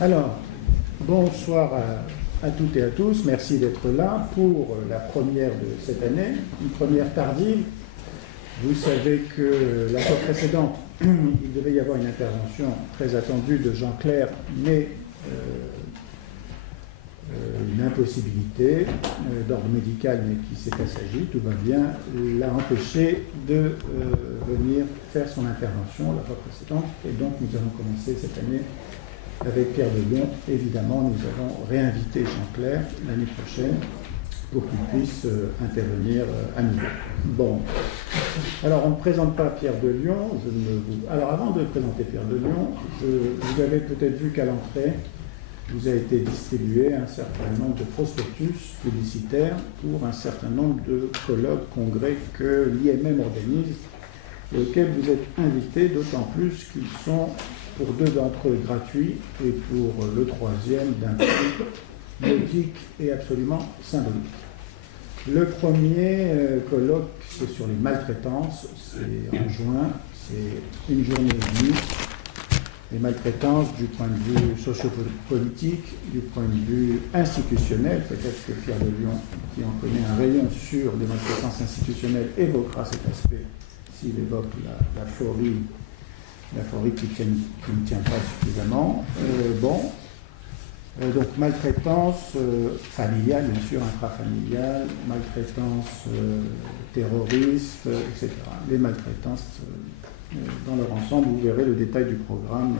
Alors, bonsoir à toutes et à tous. Merci d'être là pour la première de cette année, une première tardive. Vous savez que la fois précédente, il devait y avoir une intervention très attendue de Jean Clair, mais une impossibilité d'ordre médical, mais qui s'est passagée, tout va bien, l'a empêché de venir faire son intervention la fois précédente. Et donc nous allons commencer cette année avec Pierre de Lion. Évidemment, nous allons réinviter Jean Clair l'année prochaine pour qu'il puisse intervenir à nouveau. Bon, alors on ne présente pas Pierre de Lion. Alors avant de présenter Pierre de Lion, vous avez peut-être vu qu'à l'entrée, vous a été distribué un certain nombre de prospectus publicitaires pour un certain nombre de colloques, congrès que l'IMM organise et auxquels vous êtes invités, d'autant plus qu'ils sont pour deux d'entre eux gratuits et pour le troisième d'un prix logique et absolument symbolique. Le premier colloque, c'est sur les maltraitances, c'est en juin, c'est une journée et demie. Les maltraitances du point de vue sociopolitique, du point de vue institutionnel, peut-être que Pierre de Lion, qui en connaît un rayon sur les maltraitances institutionnelles, évoquera cet aspect s'il évoque la forie qui ne tient pas suffisamment. Donc maltraitance familiale, bien sûr, intrafamiliale, maltraitance terroriste, etc. Les maltraitances dans leur ensemble, vous verrez le détail du programme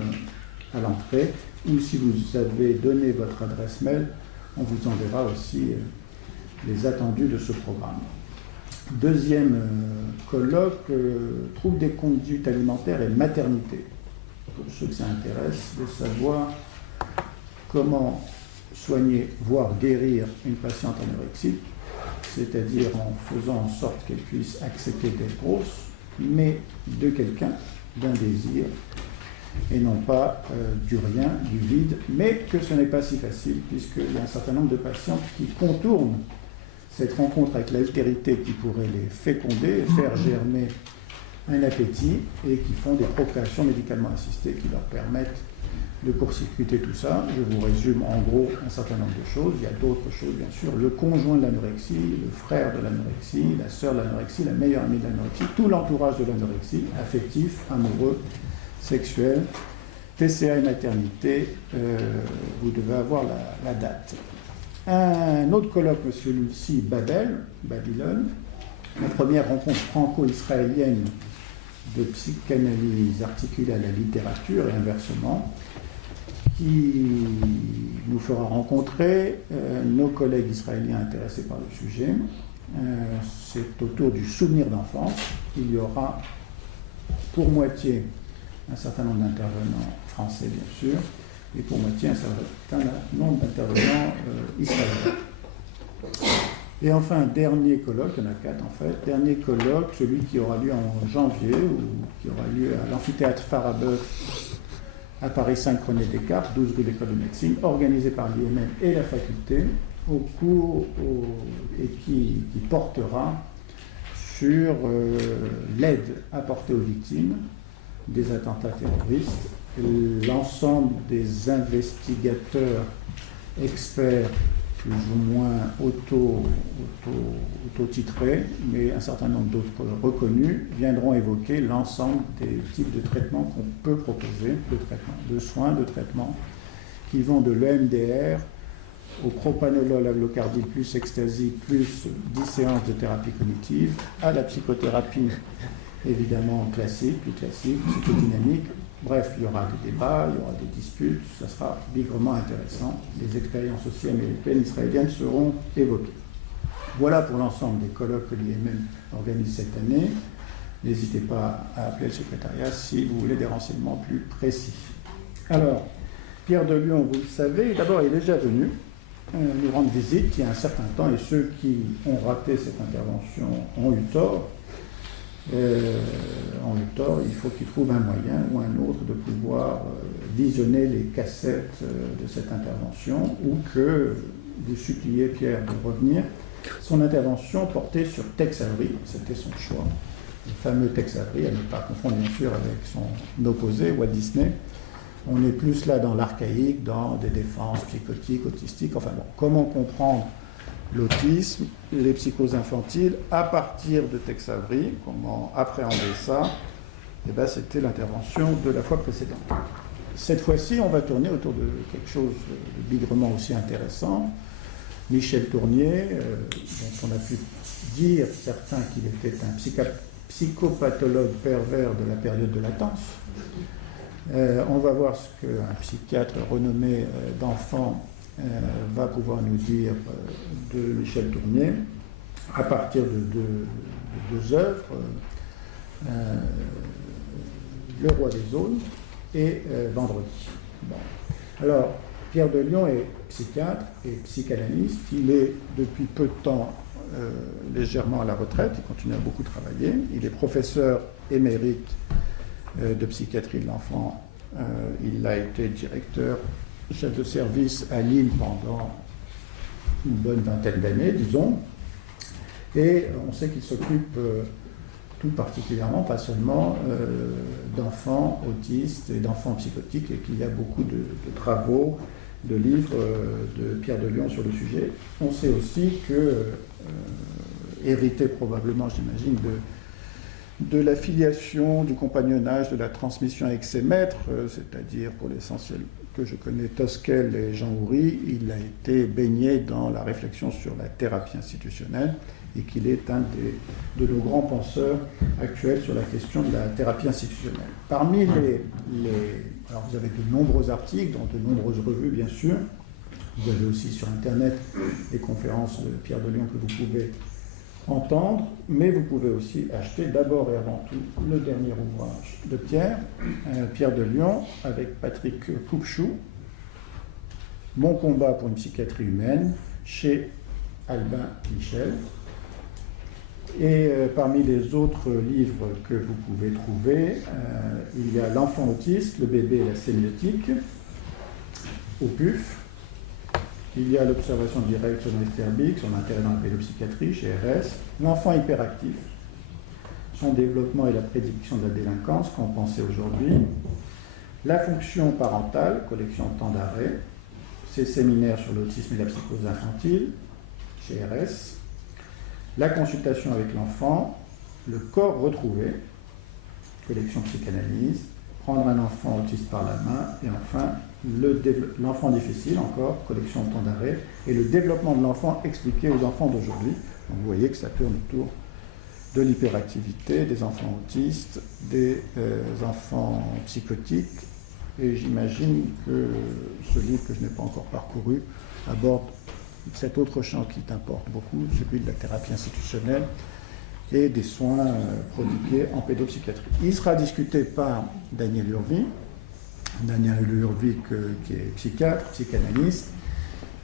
à l'entrée, ou si vous avez donné votre adresse mail, on vous enverra aussi les attendus de ce programme. Deuxième colloque, troubles des conduites alimentaires et maternité. Pour ceux que ça intéresse, de savoir comment soigner, voire guérir une patiente anorexique, c'est-à-dire en faisant en sorte qu'elle puisse accepter d'être grosse, mais de quelqu'un, d'un désir, et non pas du rien, du vide, mais que ce n'est pas si facile, puisqu'il y a un certain nombre de patientes qui contournent cette rencontre avec l'altérité qui pourrait les féconder, faire germer un appétit, et qui font des procréations médicalement assistées qui leur permettent de court-circuiter tout ça. Je vous résume en gros un certain nombre de choses. Il y a d'autres choses, bien sûr. Le conjoint de l'anorexie, le frère de l'anorexie, la sœur de l'anorexie, la meilleure amie de l'anorexie, tout l'entourage de l'anorexie, affectif, amoureux, sexuel, TCA et maternité, vous devez avoir la date. Un autre colloque, celui-ci, Babylone, la première rencontre franco-israélienne de psychanalyse articulée à la littérature et inversement, qui nous fera rencontrer nos collègues israéliens intéressés par le sujet. C'est autour du souvenir d'enfance. Il y aura pour moitié un certain nombre d'intervenants français, bien sûr, et pour moitié un certain nombre d'intervenants israéliens. Et enfin, dernier colloque, il y en a 4 en fait, dernier colloque, celui qui aura lieu en janvier, ou qui aura lieu à l'amphithéâtre Farabeuf à Paris 5 René Descartes, 12 rue de l'École de médecine, organisé par l'IMM et la faculté, et qui portera sur l'aide apportée aux victimes des attentats terroristes. L'ensemble des investigateurs experts, plus ou moins auto-titrés, mais un certain nombre d'autres reconnus, viendront évoquer l'ensemble des types de traitements qu'on peut proposer, de soins, de traitements, qui vont de l'EMDR au propanolol, aglocardie plus ecstasy plus 10 séances de thérapie cognitive, à la psychothérapie évidemment classique, plus classique, psychodynamique. Bref, il y aura des débats, il y aura des disputes, ça sera bigrement intéressant. Les expériences aussi américaines, israéliennes seront évoquées. Voilà pour l'ensemble des colloques que l'IMM organise cette année. N'hésitez pas à appeler le secrétariat si vous voulez des renseignements plus précis. Alors, Pierre de Lion, vous le savez, d'abord il est déjà venu nous rendre visite il y a un certain temps, et ceux qui ont raté cette intervention ont eu tort. Il faut qu'il trouve un moyen ou un autre de pouvoir visionner les cassettes de cette intervention, ou que vous suppliez Pierre de revenir. Son intervention portait sur Tex Avery, c'était son choix, le fameux Tex Avery, à ne pas confondre bien sûr avec son opposé Walt Disney, On est plus là dans l'archaïque, dans des défenses psychotiques, autistiques, enfin bon, comment comprendre l'autisme, les psychoses infantiles à partir de Tex Avery, comment appréhender ça, et bien c'était l'intervention de la fois précédente. Cette fois-ci, on va tourner autour de quelque chose de bigrement aussi intéressant. Michel Tournier, dont on a pu dire certains qu'il était un psychopathologue pervers de la période de latence. On va voir ce qu'un psychiatre renommé d'enfants va pouvoir nous dire de Michel Tournier à partir de deux œuvres, Le Roi des Zones et Vendredi. Bon. Alors, Pierre de Lion est psychiatre et psychanalyste. Il est depuis peu de temps légèrement à la retraite, il continue à beaucoup travailler. Il est professeur émérite de psychiatrie de l'enfant. Il a été directeur, chef de service à Lille pendant une bonne vingtaine d'années, disons. Et on sait qu'il s'occupe tout particulièrement, pas seulement d'enfants autistes et d'enfants psychotiques, et qu'il y a beaucoup de travaux, de livres de Pierre de Lion sur le sujet. On sait aussi que, hérité probablement, j'imagine, de la filiation, du compagnonnage, de la transmission avec ses maîtres, c'est-à-dire pour l'essentiel que je connais Tosquel et Jean Houry, il a été baigné dans la réflexion sur la thérapie institutionnelle et qu'il est un de nos grands penseurs actuels sur la question de la thérapie institutionnelle. Parmi alors vous avez de nombreux articles dans de nombreuses revues, bien sûr. Vous avez aussi sur Internet les conférences de Pierre de Lion que vous pouvez entendre, mais vous pouvez aussi acheter d'abord et avant tout le dernier ouvrage de Pierre, Pierre de Lion, avec Patrick Coupchou, Mon combat pour une psychiatrie humaine, chez Albin Michel. Et parmi les autres livres que vous pouvez trouver, il y a L'enfant autiste, le bébé et la sémiotique, au PUF. Il y a l'observation directe sur Esther Big, son intérêt dans la pédopsychiatrie, chez RS. L'enfant hyperactif, son développement et la prédiction de la délinquance, qu'en pensez aujourd'hui. La fonction parentale, collection Temps d'arrêt. Ses séminaires sur l'autisme et la psychose infantile, chez RS. La consultation avec l'enfant, le corps retrouvé, collection Psychanalyse. Prendre un enfant autiste par la main. Et enfin, l'enfant difficile, encore, collection Temps d'arrêt, et le développement de l'enfant expliqué aux enfants d'aujourd'hui. Donc vous voyez que ça tourne autour de l'hyperactivité, des enfants autistes, des enfants psychotiques, et j'imagine que ce livre que je n'ai pas encore parcouru aborde cet autre champ qui t'importe beaucoup, celui de la thérapie institutionnelle et des soins prodigués en pédopsychiatrie. Il sera discuté par Daniel Urvie, qui est psychiatre, psychanalyste,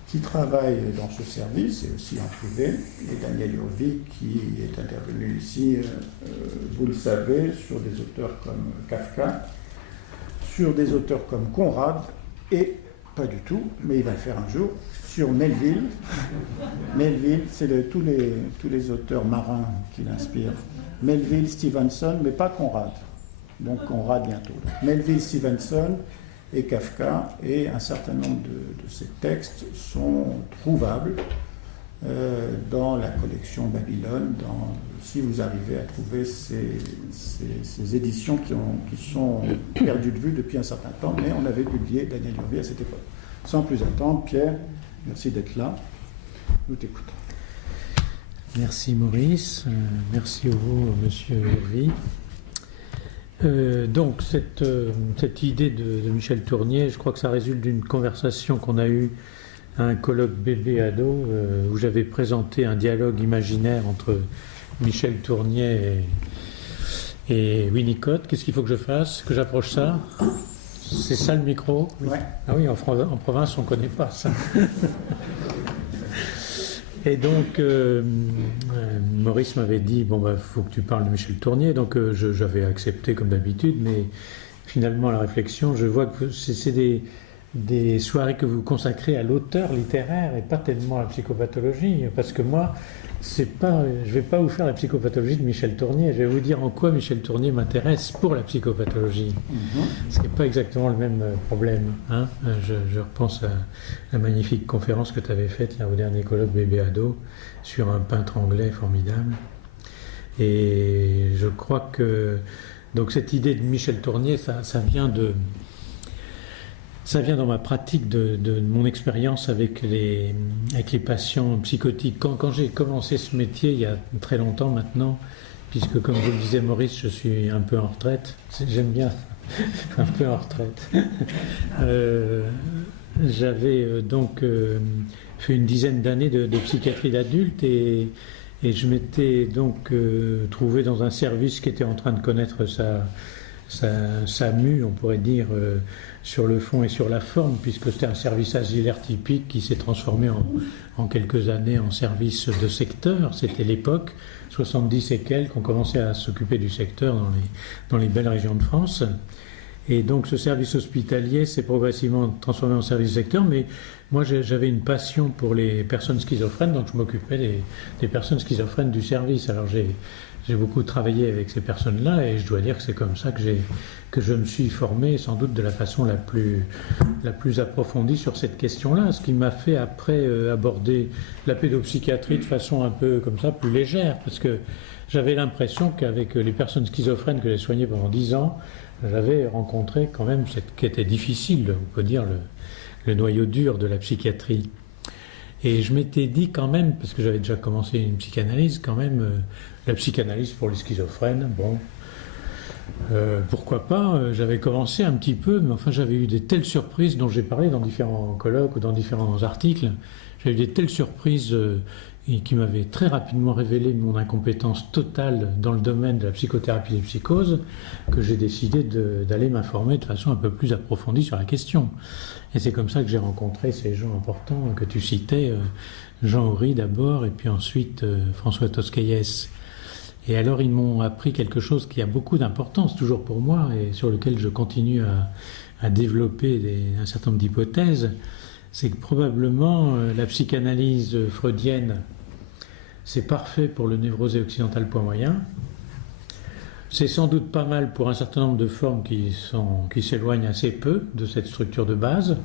qui travaille dans ce service et aussi en privé, et Daniel Urvie qui est intervenu ici, vous le savez, sur des auteurs comme Kafka, sur des auteurs comme Conrad, et pas du tout, mais il va le faire un jour, sur Melville. Melville, c'est tous les auteurs marins qui l'inspirent. Melville, Stevenson, mais pas Conrad. Donc Conrad bientôt. Melville, Stevenson et Kafka, et un certain nombre de ces textes sont trouvables dans la collection Babylone, si vous arrivez à trouver ces éditions qui sont perdues de vue depuis un certain temps, mais on avait publié Daniel Urvie à cette époque. Sans plus attendre, Pierre, merci d'être là. Nous t'écoutons. Merci Maurice, merci à vous, monsieur Urvie. Donc cette idée de Michel Tournier, je crois que ça résulte d'une conversation qu'on a eue à un colloque bébé-ado où j'avais présenté un dialogue imaginaire entre Michel Tournier et Winnicott. Qu'est-ce qu'il faut que je fasse? Que j'approche ça? C'est ça le micro? Ouais. Ah oui, en province on ne connaît pas ça. Et donc, Maurice m'avait dit, faut que tu parles de Michel Tournier, donc j'avais accepté comme d'habitude, mais finalement, à la réflexion, je vois que c'est des soirées que vous consacrez à l'auteur littéraire et pas tellement à la psychopathologie, parce que moi, je ne vais pas vous faire la psychopathologie de Michel Tournier, je vais vous dire en quoi Michel Tournier m'intéresse pour la psychopathologie. Ce n'est pas exactement le même problème. Hein. Je repense à la magnifique conférence que tu avais faite là, au dernier colloque bébé-ado sur un peintre anglais formidable. Et je crois que donc cette idée de Michel Tournier, ça vient dans ma pratique de mon expérience avec les patients psychotiques. Quand j'ai commencé ce métier, il y a très longtemps maintenant, puisque comme vous le disait Maurice, je suis un peu en retraite, j'aime bien un peu en retraite, j'avais donc fait une dizaine d'années de psychiatrie d'adulte et je m'étais donc trouvé dans un service qui était en train de connaître sa mue, on pourrait dire, sur le fond et sur la forme, puisque c'était un service asilaire typique qui s'est transformé en quelques années en service de secteur. C'était l'époque, 70 et quelques, on commençait à s'occuper du secteur dans les belles régions de France. Et donc ce service hospitalier s'est progressivement transformé en service de secteur, mais moi j'avais une passion pour les personnes schizophrènes, donc je m'occupais des personnes schizophrènes du service. Alors j'ai beaucoup travaillé avec ces personnes-là et je dois dire que c'est comme ça que je me suis formé sans doute de la façon la plus approfondie sur cette question-là, ce qui m'a fait après aborder la pédopsychiatrie de façon un peu comme ça, plus légère, parce que j'avais l'impression qu'avec les personnes schizophrènes que j'ai soignées pendant 10 ans, j'avais rencontré quand même ce qui était difficile, on peut dire le noyau dur de la psychiatrie. Et je m'étais dit quand même, parce que j'avais déjà commencé une psychanalyse, quand même, la psychanalyse pour les schizophrènes, bon, pourquoi pas, j'avais commencé un petit peu, mais enfin j'avais eu des telles surprises dont j'ai parlé dans différents colloques ou dans différents articles, j'avais eu des telles surprises qui m'avaient très rapidement révélé mon incompétence totale dans le domaine de la psychothérapie des psychoses, que j'ai décidé d'aller m'informer de façon un peu plus approfondie sur la question. Et c'est comme ça que j'ai rencontré ces gens importants que tu citais, Jean Houry d'abord, et puis ensuite François Tosquelles. Et alors ils m'ont appris quelque chose qui a beaucoup d'importance toujours pour moi, et sur lequel je continue à développer un certain nombre d'hypothèses. C'est que probablement la psychanalyse freudienne, c'est parfait pour le névrosé occidental point moyen. C'est sans doute pas mal pour un certain nombre de formes qui s'éloignent assez peu de cette structure de base.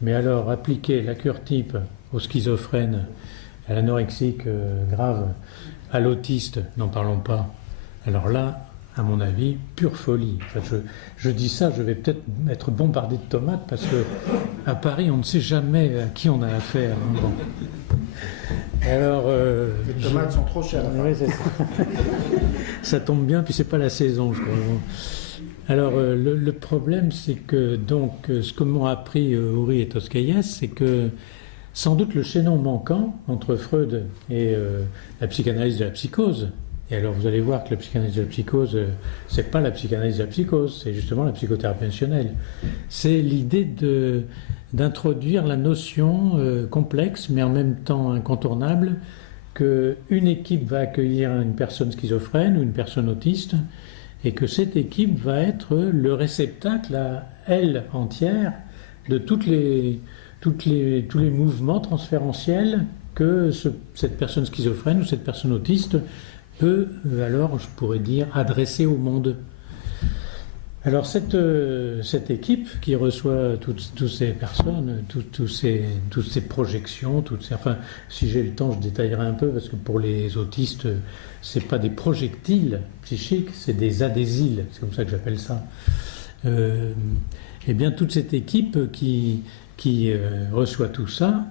Mais alors, appliquer la cure type aux schizophrènes, à l'anorexique grave, à l'autiste, n'en parlons pas. Alors là, à mon avis, pure folie. Enfin, je dis ça, je vais peut-être être bombardé de tomates parce que à Paris, on ne sait jamais à qui on a affaire. Bon. Alors, les tomates sont trop chères. Oui, c'est ça. Ça tombe bien, puis c'est pas la saison, je crois. Alors, le problème, c'est que donc, ce que m'ont appris Houry et Tosquelles, c'est que sans doute le chaînon manquant entre Freud et la psychanalyse de la psychose. Et alors vous allez voir que la psychanalyse de la psychose, c'est pas la psychanalyse de la psychose, c'est justement la psychothérapie intentionnelle. C'est l'idée d'introduire la notion complexe, mais en même temps incontournable, qu'une équipe va accueillir une personne schizophrène ou une personne autiste, et que cette équipe va être le réceptacle à elle entière de tous les mouvements transférentiels que cette personne schizophrène ou cette personne autiste peut, alors je pourrais dire, adresser au monde. Alors cette équipe qui reçoit toutes ces personnes, toutes ces projections, enfin si j'ai le temps je détaillerai un peu parce que pour les autistes c'est pas des projectiles psychiques, c'est des adhésiles, c'est comme ça que j'appelle ça. Et bien toute cette équipe qui reçoit tout ça,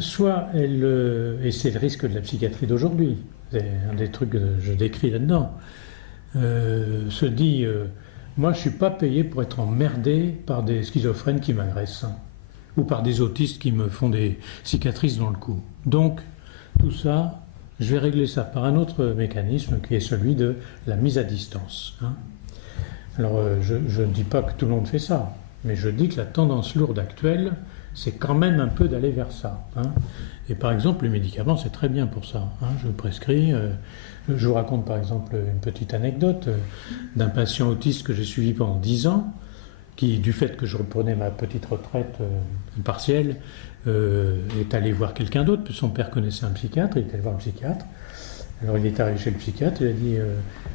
soit elle, et c'est le risque de la psychiatrie d'aujourd'hui, c'est un des trucs que je décris là-dedans, se dit moi je ne suis pas payé pour être emmerdé par des schizophrènes qui m'agressent ou par des autistes qui me font des cicatrices dans le cou. Donc tout ça, je vais régler ça par un autre mécanisme qui est celui de la mise à distance. Hein. Alors je ne dis pas que tout le monde fait ça, mais je dis que la tendance lourde actuelle, c'est quand même un peu d'aller vers ça. Hein. Et par exemple, les médicaments, c'est très bien pour ça. Hein. Je prescris. Je vous raconte par exemple une petite anecdote d'un patient autiste que j'ai suivi pendant 10 ans. qui, du fait que je reprenais ma petite retraite partielle, est allé voir quelqu'un d'autre, puis son père connaissait un psychiatre, il est allé voir le psychiatre. Alors il est arrivé chez le psychiatre, il a dit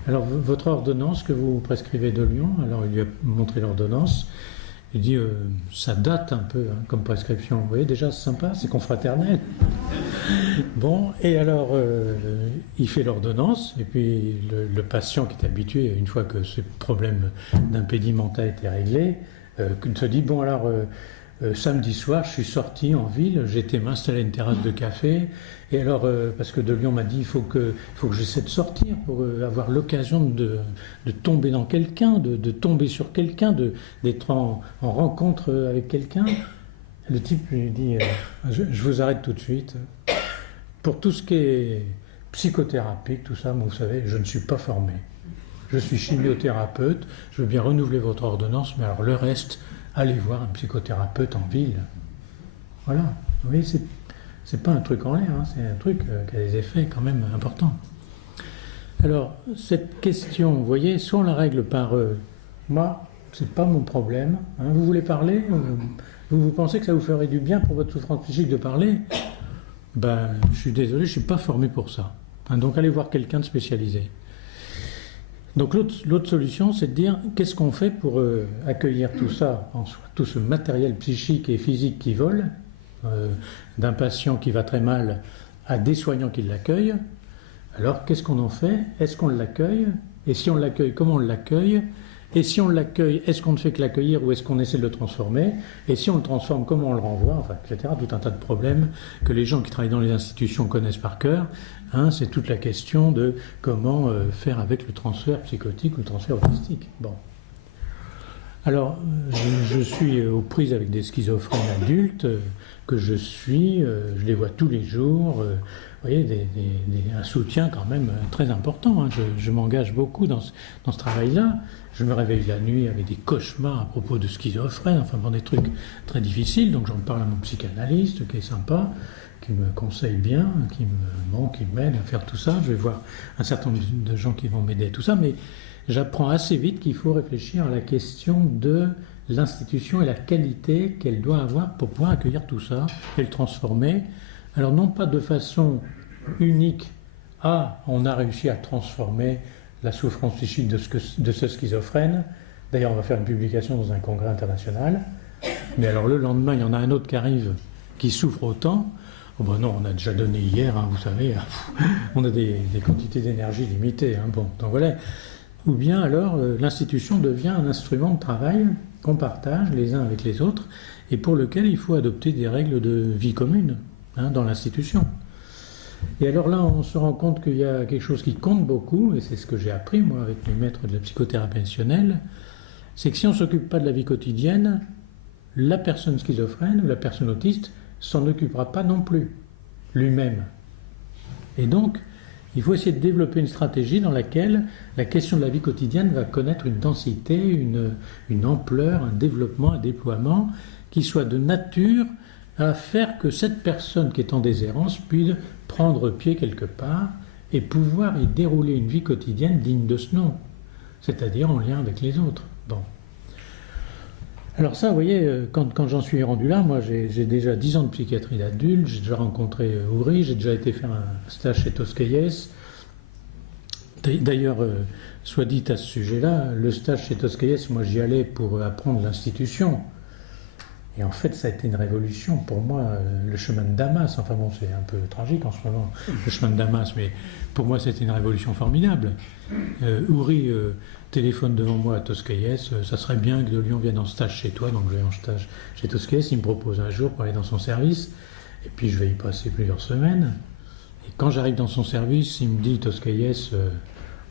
alors votre ordonnance que vous prescrivez de Lyon, alors il lui a montré l'ordonnance, il dit ça date un peu hein, comme prescription, vous voyez déjà c'est sympa, c'est confraternel. Bon, et alors il fait l'ordonnance, et puis le patient qui est habitué, une fois que ce problème d'impédimenta a été réglé, se dit bon alors samedi soir, je suis sorti en ville, j'étais m'installer à une terrasse de café, et alors, parce que de Lyon m'a dit, il faut que j'essaie de sortir pour avoir l'occasion de tomber dans quelqu'un, de tomber sur quelqu'un, d'être en rencontre avec quelqu'un. Le type lui dit, je vous arrête tout de suite. Pour tout ce qui est psychothérapie, tout ça, moi, vous savez, je ne suis pas formé. Je suis chimiothérapeute, je veux bien renouveler votre ordonnance, mais alors le reste, allez voir un psychothérapeute en ville. Voilà. Vous voyez, c'est pas un truc en l'air, hein, c'est un truc qui a des effets quand même importants. Alors, cette question, vous voyez, soit on la règle par moi, c'est pas mon problème. Hein, vous voulez parler vous pensez que ça vous ferait du bien pour votre souffrance psychique de parler? Ben, je suis désolé, je suis pas formé pour ça. Hein, donc, allez voir quelqu'un de spécialisé. Donc l'autre solution, c'est de dire qu'est-ce qu'on fait pour accueillir tout ça en soi, tout ce matériel psychique et physique qui vole, d'un patient qui va très mal à des soignants qui l'accueillent. Alors qu'est-ce qu'on en fait? Est-ce qu'on l'accueille? Et si on l'accueille, comment on l'accueille? Et si on l'accueille, est-ce qu'on ne fait que l'accueillir ou est-ce qu'on essaie de le transformer? Et si on le transforme, comment on le renvoie? Enfin, etc. Tout un tas de problèmes que les gens qui travaillent dans les institutions connaissent par cœur. Hein, c'est toute la question de comment faire avec le transfert psychotique ou le transfert autistique. Bon. Alors, je suis aux prises avec des schizophrènes adultes que je suis, je les vois tous les jours. Vous voyez, un soutien quand même très important. Hein. Je m'engage beaucoup dans ce travail-là. Je me réveille la nuit avec des cauchemars à propos de schizophrènes, enfin bon, des trucs très difficiles. Donc j'en parle à mon psychanalyste qui est sympa, qui me conseille bien, qui m'aide à faire tout ça. Je vais voir un certain nombre de gens qui vont m'aider à tout ça, mais j'apprends assez vite qu'il faut réfléchir à la question de l'institution et la qualité qu'elle doit avoir pour pouvoir accueillir tout ça et le transformer. Alors non pas de façon unique, on a réussi à transformer la souffrance psychique de ce schizophrène. D'ailleurs, on va faire une publication dans un congrès international. Mais alors le lendemain, il y en a un autre qui arrive, qui souffre autant. Oh ben non, on a déjà donné hier, hein, vous savez, on a des quantités d'énergie limitées. Hein, bon, donc voilà. Ou bien alors, l'institution devient un instrument de travail qu'on partage les uns avec les autres et pour lequel il faut adopter des règles de vie commune dans l'institution. Et alors là, on se rend compte qu'il y a quelque chose qui compte beaucoup, et c'est ce que j'ai appris, moi, avec mes maîtres de la psychothérapie institutionnelle, c'est que si on ne s'occupe pas de la vie quotidienne, la personne schizophrène ou la personne autiste s'en occupera pas non plus, lui-même. Et donc, il faut essayer de développer une stratégie dans laquelle la question de la vie quotidienne va connaître une densité, une ampleur, un développement, un déploiement qui soit de nature à faire que cette personne qui est en déshérence puisse prendre pied quelque part et pouvoir y dérouler une vie quotidienne digne de ce nom, c'est-à-dire en lien avec les autres. Bon. Alors ça, vous voyez, quand j'en suis rendu là, moi j'ai déjà 10 ans de psychiatrie d'adulte, j'ai déjà rencontré Uri, j'ai déjà été faire un stage chez Tosquelles. D'ailleurs, soit dit à ce sujet-là, le stage chez Tosquelles, moi j'y allais pour apprendre l'institution. Et en fait, ça a été une révolution pour moi, le chemin de Damas. Enfin bon, c'est un peu tragique en ce moment, le chemin de Damas, mais pour moi, c'était une révolution formidable. Uri téléphone devant moi à Tosquelles, ça serait bien que de Lyon vienne en stage chez toi, donc je vais en stage chez Tosquelles, il me propose un jour pour aller dans son service, et puis je vais y passer plusieurs semaines. Et quand j'arrive dans son service, il me dit, Tosquelles,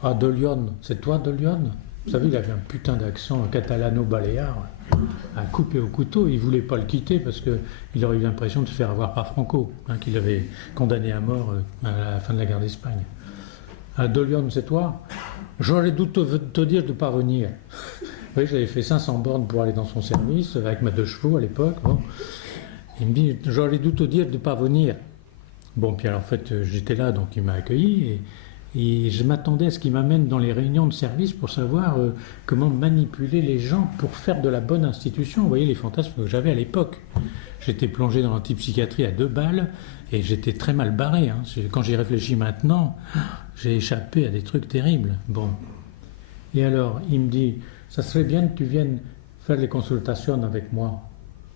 de Lyon, c'est toi de Lyon? Vous savez, il avait un putain d'accent catalano-baléare, à couper au couteau. Il ne voulait pas le quitter parce qu'il aurait eu l'impression de se faire avoir par Franco, qu'il avait condamné à mort à la fin de la guerre d'Espagne. De Lyon, c'est toi? J'aurais dû te dire de ne pas venir. Oui, j'avais fait 500 bornes pour aller dans son service, avec ma 2 chevaux à l'époque. Bon. Il me dit, j'aurais dû te dire de ne pas venir. Bon, puis alors, en fait, j'étais là, donc il m'a accueilli. Et je m'attendais à ce qu'il m'amène dans les réunions de service pour savoir comment manipuler les gens pour faire de la bonne institution. Vous voyez les fantasmes que j'avais à l'époque. J'étais plongé dans l'antipsychiatrie à 2 balles et j'étais très mal barré. Hein. Quand j'y réfléchis maintenant, j'ai échappé à des trucs terribles. Bon. Et alors, il me dit, ça serait bien que tu viennes faire les consultations avec moi.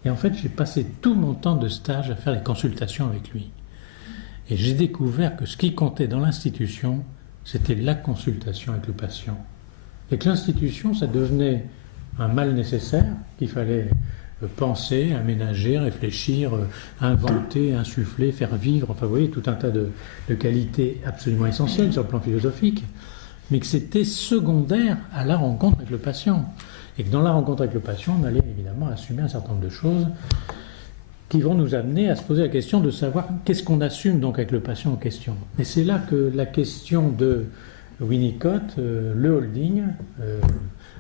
Et en fait, j'ai passé tout mon temps de stage à faire les consultations avec lui. Et j'ai découvert que ce qui comptait dans l'institution, c'était la consultation avec le patient. Et que l'institution, ça devenait un mal nécessaire qu'il fallait penser, aménager, réfléchir, inventer, insuffler, faire vivre, enfin vous voyez, tout un tas de qualités absolument essentielles sur le plan philosophique, mais que c'était secondaire à la rencontre avec le patient. Et que dans la rencontre avec le patient, on allait évidemment assumer un certain nombre de choses qui vont nous amener à se poser la question de savoir qu'est-ce qu'on assume donc avec le patient en question. Et c'est là que la question de Winnicott, le holding,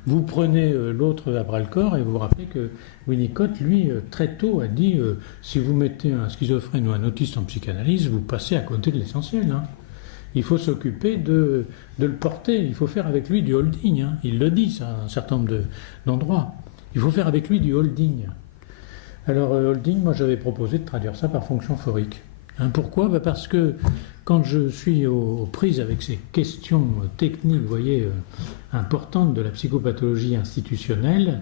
vous prenez l'autre à bras-le-corps et vous vous rappelez que Winnicott, lui, très tôt a dit si vous mettez un schizophrène ou un autiste en psychanalyse, vous passez à côté de l'essentiel. Hein. Il faut s'occuper de le porter, il faut faire avec lui du holding. Hein. Il le dit, ça, à un certain nombre d'endroits. Il faut faire avec lui du holding. Alors, holding, moi j'avais proposé de traduire ça par fonction phorique. Hein, pourquoi ? Parce que quand je suis aux prises avec ces questions techniques, vous voyez, importantes de la psychopathologie institutionnelle,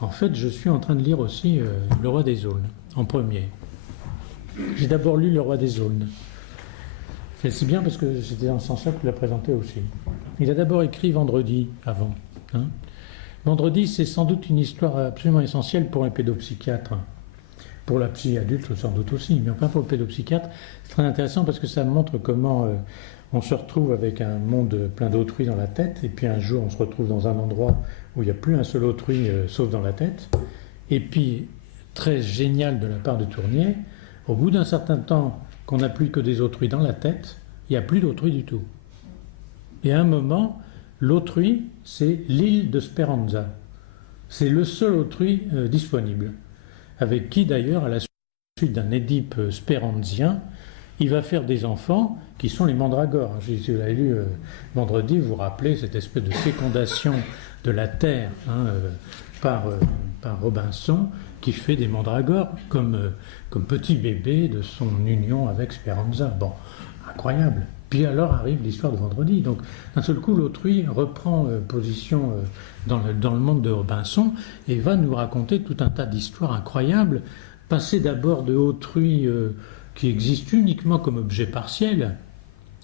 en fait, je suis en train de lire aussi Le Roi des Aulnes, en premier. J'ai d'abord lu Le Roi des Aulnes. C'est si bien parce que c'était dans ce sens-là que je l'ai présenté aussi. Il a d'abord écrit Vendredi, avant. Hein. Vendredi, c'est sans doute une histoire absolument essentielle pour un pédopsychiatre. Pour la psy adulte, sans doute aussi, mais enfin pour le pédopsychiatre, c'est très intéressant parce que ça montre comment on se retrouve avec un monde plein d'autrui dans la tête, et puis un jour on se retrouve dans un endroit où il n'y a plus un seul autrui sauf dans la tête. Et puis, très génial de la part de Tournier, au bout d'un certain temps qu'on n'a plus que des autrui dans la tête, il n'y a plus d'autrui du tout. Et à un moment, l'autrui, c'est l'île de Speranza. C'est le seul autrui disponible. Avec qui d'ailleurs, à la suite d'un Édipe speranzien, il va faire des enfants qui sont les mandragores. Si vous l'avez lu vendredi, vous vous rappelez cette espèce de fécondation de la terre par Robinson, qui fait des mandragores comme petit bébé de son union avec Speranza. Bon, incroyable. Puis alors arrive l'histoire de Vendredi. Donc d'un seul coup, l'autrui reprend position dans le monde de Robinson et va nous raconter tout un tas d'histoires incroyables, passer d'abord de autrui qui existe uniquement comme objet partiel.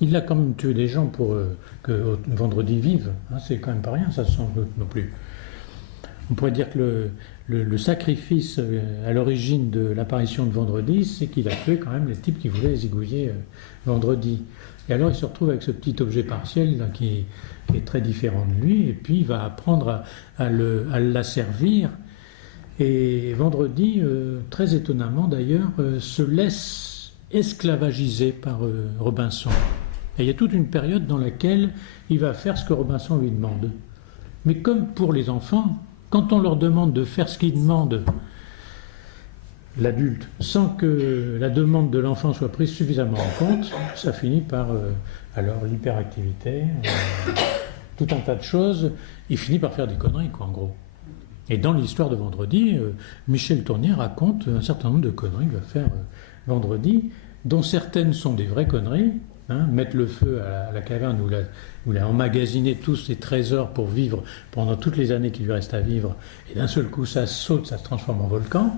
Il a quand même tué des gens pour que Vendredi vive. Hein, c'est quand même pas rien, ça sans doute non plus. On pourrait dire que le sacrifice à l'origine de l'apparition de Vendredi, c'est qu'il a tué quand même les types qui voulaient zigouiller Vendredi. Et alors il se retrouve avec ce petit objet partiel là, qui est très différent de lui, et puis il va apprendre à l'asservir. Et Vendredi, très étonnamment d'ailleurs, se laisse esclavagiser par Robinson. Et il y a toute une période dans laquelle il va faire ce que Robinson lui demande. Mais comme pour les enfants, quand on leur demande de faire ce qu'ils demandent, l'adulte, sans que la demande de l'enfant soit prise suffisamment en compte, ça finit par alors l'hyperactivité, tout un tas de choses. Il finit par faire des conneries, quoi, en gros. Et dans l'histoire de Vendredi, Michel Tournier raconte un certain nombre de conneries qu'il va faire Vendredi, dont certaines sont des vraies conneries, hein, mettre le feu à la caverne où il a emmagasiné tous ses trésors pour vivre pendant toutes les années qu'il lui reste à vivre, et d'un seul coup ça saute, ça se transforme en volcan.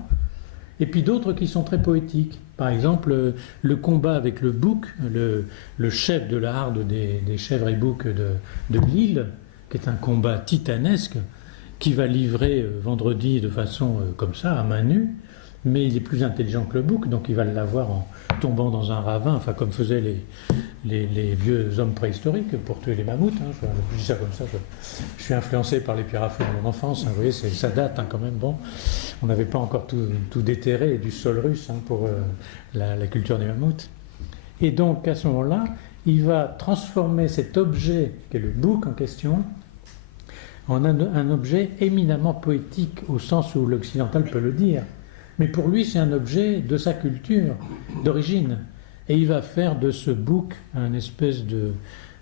Et puis d'autres qui sont très poétiques. Par exemple, le combat avec le bouc, le chef de la harde des chèvres et boucs de Lille, qui est un combat titanesque, qui va livrer Vendredi de façon comme ça, à main nue, mais il est plus intelligent que le bouc, donc il va l'avoir en tombant dans un ravin, enfin comme faisaient les vieux hommes préhistoriques pour tuer les mammouths. Hein. Je dis ça comme ça, je suis influencé par les pierres à feu de mon enfance, hein. Vous voyez, ça date quand même. Bon, on n'avait pas encore tout déterré du sol russe pour la culture des mammouths. Et donc à ce moment-là, il va transformer cet objet, qui est le bouc en question, en un objet éminemment poétique, au sens où l'occidental peut le dire. Mais pour lui, c'est un objet de sa culture, d'origine. Et il va faire de ce bouc un espèce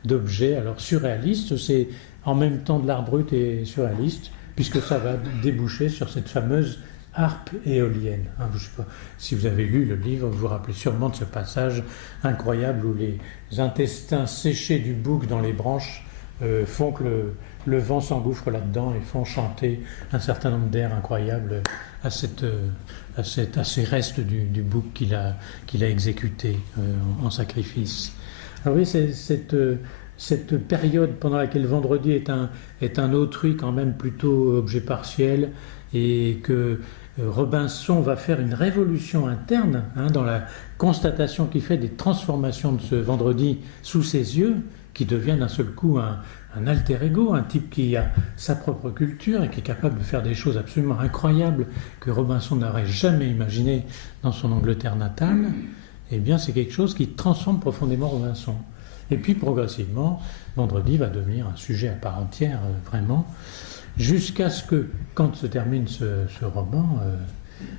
d'objets. Alors surréaliste, c'est en même temps de l'art brut et surréaliste, puisque ça va déboucher sur cette fameuse harpe éolienne. Je ne sais pas si vous avez lu le livre, vous vous rappelez sûrement de ce passage incroyable où les intestins séchés du bouc dans les branches font que le vent s'engouffre là-dedans et font chanter un certain nombre d'airs incroyables à ces restes du bouc qu'il a exécuté en sacrifice. Alors oui, c'est cette période pendant laquelle Vendredi est un autrui quand même plutôt objet partiel, et que Robinson va faire une révolution interne dans la constatation qu'il fait des transformations de ce Vendredi sous ses yeux, qui devient d'un seul coup un alter ego, un type qui a sa propre culture et qui est capable de faire des choses absolument incroyables que Robinson n'aurait jamais imaginées dans son Angleterre natale. Eh bien, c'est quelque chose qui transforme profondément Robinson. Et puis, progressivement, Vendredi va devenir un sujet à part entière, vraiment, jusqu'à ce que, quand se termine ce roman,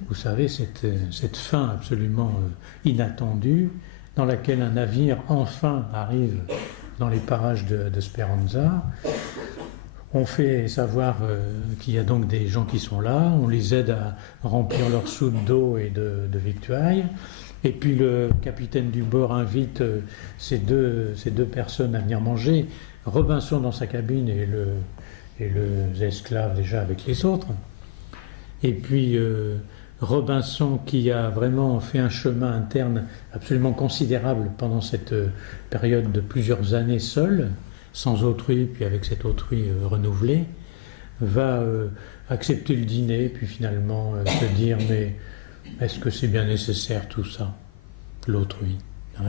vous savez, cette fin absolument inattendue, dans laquelle un navire enfin arrive dans les parages de Speranza. On fait savoir qu'il y a donc des gens qui sont là, on les aide à remplir leurs soudes d'eau et de victuailles, et puis le capitaine du bord invite ces deux personnes à venir manger, Robinson dans sa cabine et le esclave déjà avec les autres. Et puis Robinson, qui a vraiment fait un chemin interne absolument considérable pendant cette période de plusieurs années seul, sans autrui, puis avec cet autrui renouvelé, va accepter le dîner, puis finalement se dire « mais est-ce que c'est bien nécessaire tout ça, l'autrui ?»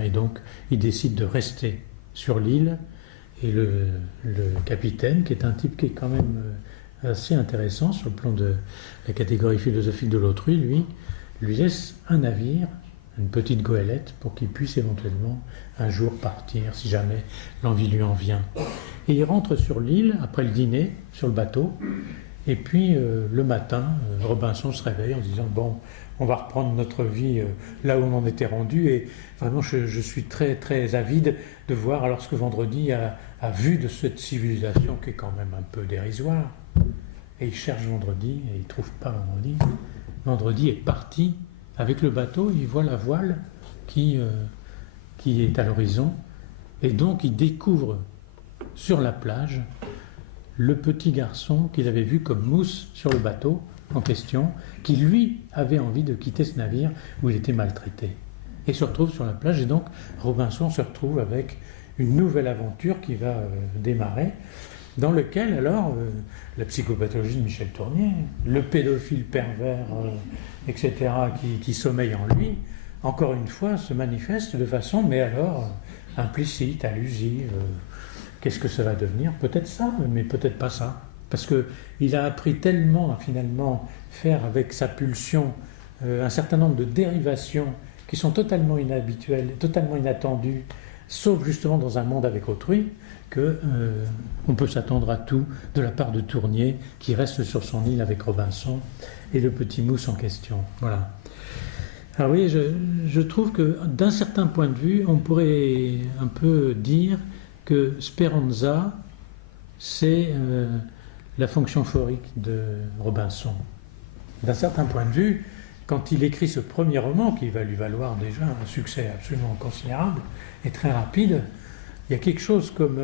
Et donc il décide de rester sur l'île, et le capitaine, qui est un type qui est quand même assez intéressant sur le plan de la catégorie philosophique de l'autrui, lui laisse un navire, une petite goélette, pour qu'il puisse éventuellement un jour partir, si jamais l'envie lui en vient. Et il rentre sur l'île, après le dîner, sur le bateau, et puis le matin, Robinson se réveille en disant « bon, on va reprendre notre vie là où on en était rendu, et vraiment je suis très très avide de voir alors ce que Vendredi a vu de cette civilisation qui est quand même un peu dérisoire. » Et il cherche Vendredi, et il ne trouve pas Vendredi. Vendredi est parti avec le bateau, il voit la voile qui est à l'horizon, et donc il découvre sur la plage le petit garçon qu'il avait vu comme mousse sur le bateau en question, qui lui avait envie de quitter ce navire où il était maltraité. Et se retrouve sur la plage, et donc Robinson se retrouve avec une nouvelle aventure qui va démarrer, dans lequel alors la psychopathologie de Michel Tournier, le pédophile pervers, etc., qui sommeille en lui, encore une fois se manifeste de façon, mais alors implicite, allusive. Qu'est-ce que ça va devenir ? Peut-être ça, mais peut-être pas ça. Parce qu'il a appris tellement à finalement faire avec sa pulsion un certain nombre de dérivations qui sont totalement inhabituelles, totalement inattendues, sauf justement dans un monde avec autrui, qu'on peut s'attendre à tout de la part de Tournier, qui reste sur son île avec Robinson et le petit mousse en question. Voilà. Alors oui, je trouve que d'un certain point de vue, on pourrait un peu dire que Speranza, c'est la fonction phorique de Robinson. D'un certain point de vue, quand il écrit ce premier roman, qui va lui valoir déjà un succès absolument considérable et très rapide, il y a quelque chose comme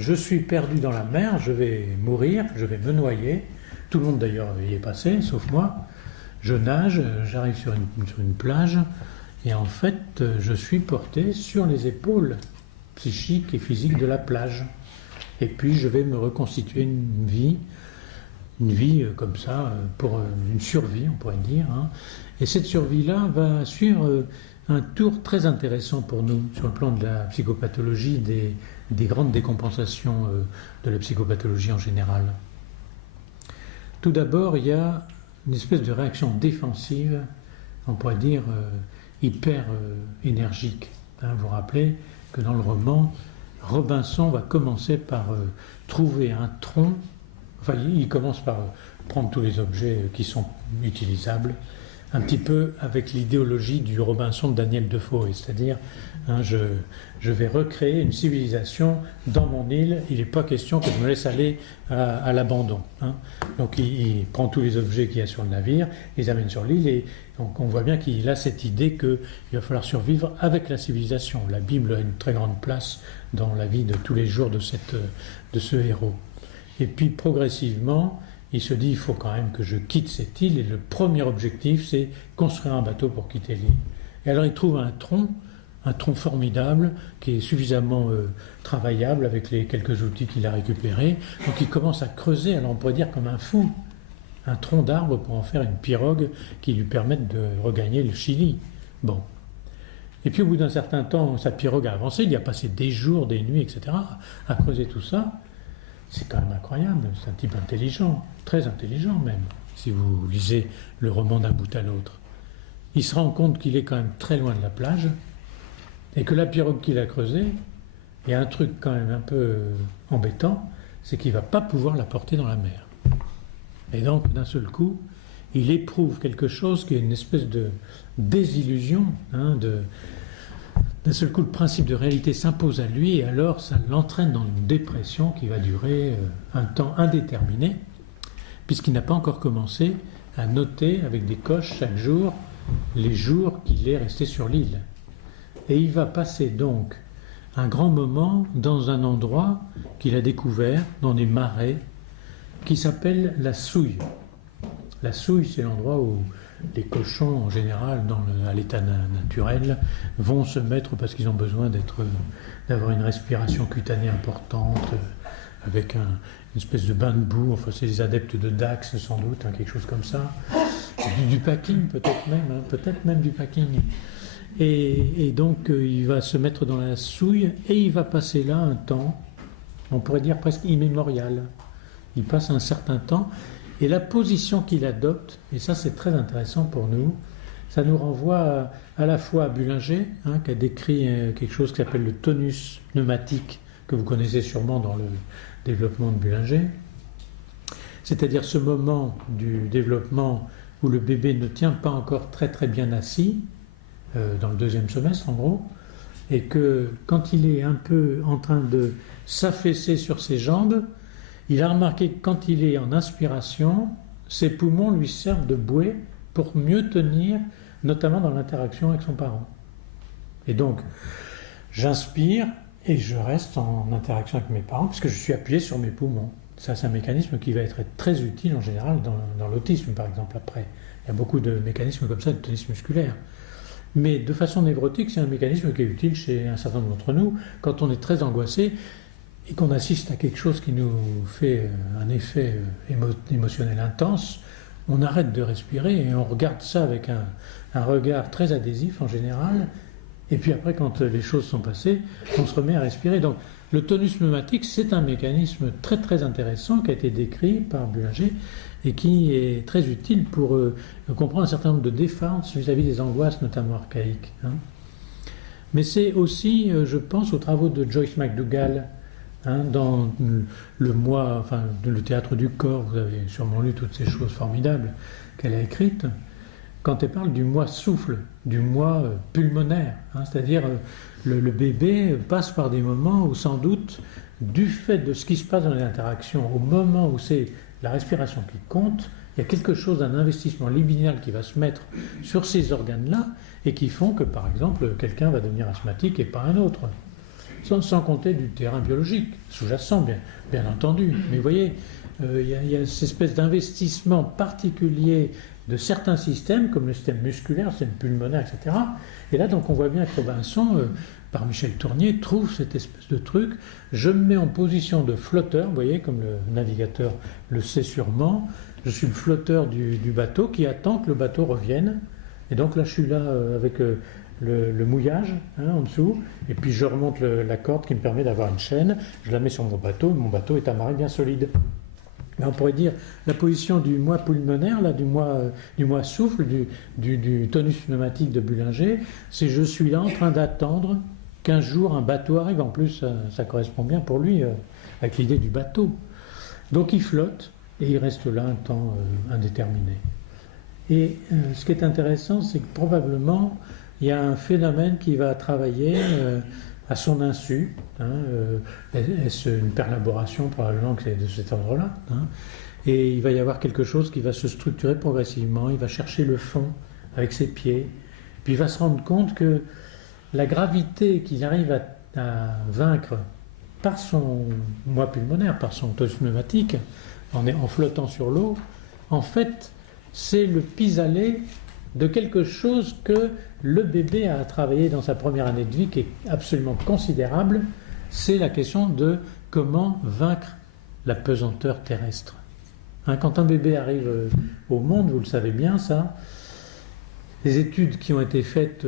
je suis perdu dans la mer, je vais mourir, je vais me noyer. Tout le monde d'ailleurs y est passé, sauf moi. Je nage, j'arrive sur une plage, et en fait, je suis porté sur les épaules psychiques et physiques de la plage. Et puis, je vais me reconstituer une vie comme ça, pour une survie, on pourrait dire. Et cette survie-là va suivre un tour très intéressant pour nous sur le plan de la psychopathologie, des grandes décompensations de la psychopathologie en général. Tout d'abord, il y a une espèce de réaction défensive, on pourrait dire hyper énergique. Vous vous rappelez que dans le roman, Robinson va commencer par trouver un tronc, enfin il commence par prendre tous les objets qui sont utilisables, un petit peu avec l'idéologie du Robinson de Daniel Defoe, c'est-à-dire je vais recréer une civilisation dans mon île, il n'est pas question que je me laisse aller à l'abandon. Donc il prend tous les objets qu'il y a sur le navire, les amène sur l'île, et donc on voit bien qu'il a cette idée qu'il va falloir survivre avec la civilisation. La Bible a une très grande place dans la vie de tous les jours de ce héros. Et puis progressivement, il se dit, il faut quand même que je quitte cette île, et le premier objectif, c'est construire un bateau pour quitter l'île. Et alors il trouve un tronc formidable, qui est suffisamment travaillable avec les quelques outils qu'il a récupérés. Donc il commence à creuser, alors on pourrait dire comme un fou, un tronc d'arbre pour en faire une pirogue qui lui permette de regagner le Chili. Bon. Et puis au bout d'un certain temps, sa pirogue a avancé, il y a passé des jours, des nuits, etc., à creuser tout ça. C'est quand même incroyable, c'est un type intelligent, très intelligent même, si vous lisez le roman d'un bout à l'autre. Il se rend compte qu'il est quand même très loin de la plage, et que la pirogue qu'il a creusée, il y a un truc quand même un peu embêtant, c'est qu'il ne va pas pouvoir la porter dans la mer. Et donc, d'un seul coup, il éprouve quelque chose qui est une espèce de désillusion, d'un seul coup, le principe de réalité s'impose à lui, et alors ça l'entraîne dans une dépression qui va durer un temps indéterminé, puisqu'il n'a pas encore commencé à noter avec des coches chaque jour les jours qu'il est resté sur l'île. Et il va passer donc un grand moment dans un endroit qu'il a découvert, dans des marais, qui s'appelle la Souille. La Souille, c'est l'endroit où les cochons, en général, à l'état naturel, vont se mettre parce qu'ils ont besoin d'avoir une respiration cutanée importante, avec une espèce de bain de boue. Enfin, c'est les adeptes de Dax, sans doute, quelque chose comme ça. Du packing, peut-être même du packing. Et donc, il va se mettre dans la Souille et il va passer là un temps, on pourrait dire presque immémorial. Il passe un certain temps. Et la position qu'il adopte, et ça c'est très intéressant pour nous, ça nous renvoie à la fois à Bullinger, qui a décrit quelque chose qui s'appelle le tonus pneumatique, que vous connaissez sûrement dans le développement de Bullinger, c'est-à-dire ce moment du développement où le bébé ne tient pas encore très très bien assis, dans le deuxième semestre en gros, et que quand il est un peu en train de s'affaisser sur ses jambes, il a remarqué que quand il est en inspiration, ses poumons lui servent de bouée pour mieux tenir, notamment dans l'interaction avec son parent. Et donc, j'inspire et je reste en interaction avec mes parents puisque je suis appuyé sur mes poumons. Ça, c'est un mécanisme qui va être très utile en général dans l'autisme, par exemple, après. Il y a beaucoup de mécanismes comme ça, de tonus musculaire. Mais de façon névrotique, c'est un mécanisme qui est utile chez un certain nombre d'entre nous quand on est très angoissé et qu'on assiste à quelque chose qui nous fait un effet émotionnel intense, on arrête de respirer et on regarde ça avec un regard très adhésif en général, et puis après, quand les choses sont passées, on se remet à respirer. Donc le tonus pneumatique, c'est un mécanisme très très intéressant qui a été décrit par Bullinger et qui est très utile pour comprendre un certain nombre de défenses vis-à-vis des angoisses, notamment archaïques. Mais c'est aussi, je pense, aux travaux de Joyce McDougall, dans le théâtre du corps. Vous avez sûrement lu toutes ces choses formidables qu'elle a écrites, quand elle parle du moi souffle, du moi pulmonaire, c'est-à-dire le bébé passe par des moments où sans doute, du fait de ce qui se passe dans les interactions, au moment où c'est la respiration qui compte, il y a quelque chose d'un investissement libidinal qui va se mettre sur ces organes-là et qui font que, par exemple, quelqu'un va devenir asthmatique et pas un autre. Sans compter du terrain biologique, sous-jacent, bien entendu. Mais vous voyez, il y a cette espèce d'investissement particulier de certains systèmes, comme le système musculaire, le système pulmonaire, etc. Et là, donc, on voit bien que Robinson, par Michel Tournier, trouve cette espèce de truc. Je me mets en position de flotteur, vous voyez, comme le navigateur le sait sûrement. Je suis le flotteur du bateau qui attend que le bateau revienne. Et donc là, je suis là avec le mouillage en dessous, et puis je remonte la corde qui me permet d'avoir une chaîne, je la mets sur mon bateau est amarré bien solide. Mais on pourrait dire la position du moi pulmonaire, là, du moi souffle, du tonus pneumatique de Bullinger, c'est je suis là en train d'attendre qu'un jour un bateau arrive. En plus, ça correspond bien pour lui avec l'idée du bateau. Donc il flotte et il reste là un temps indéterminé. Et ce qui est intéressant, c'est que probablement, il y a un phénomène qui va travailler à son insu. Est-ce une perlaboration? Probablement que c'est de cet ordre-là. Et il va y avoir quelque chose qui va se structurer progressivement. Il va chercher le fond avec ses pieds. Puis il va se rendre compte que la gravité qu'il arrive à vaincre par son moi pulmonaire, par son torus pneumatique, en flottant sur l'eau, en fait, c'est le pis-aller de quelque chose que le bébé a travaillé dans sa première année de vie, qui est absolument considérable. C'est la question de comment vaincre la pesanteur terrestre. Quand un bébé arrive au monde, vous le savez bien ça, les études qui ont été faites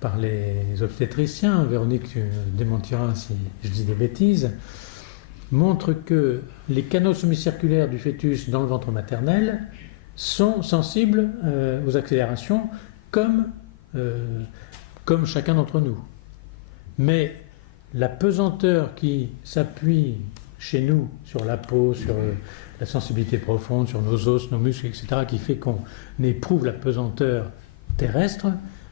par les obstétriciens, Véronique tu démentiras si je dis des bêtises, montrent que les canaux semi-circulaires du fœtus dans le ventre maternel sont sensibles aux accélérations comme chacun d'entre nous. Mais la pesanteur qui s'appuie chez nous sur la peau, sur la sensibilité profonde, sur nos os, nos muscles, etc., qui fait qu'on éprouve la pesanteur terrestre,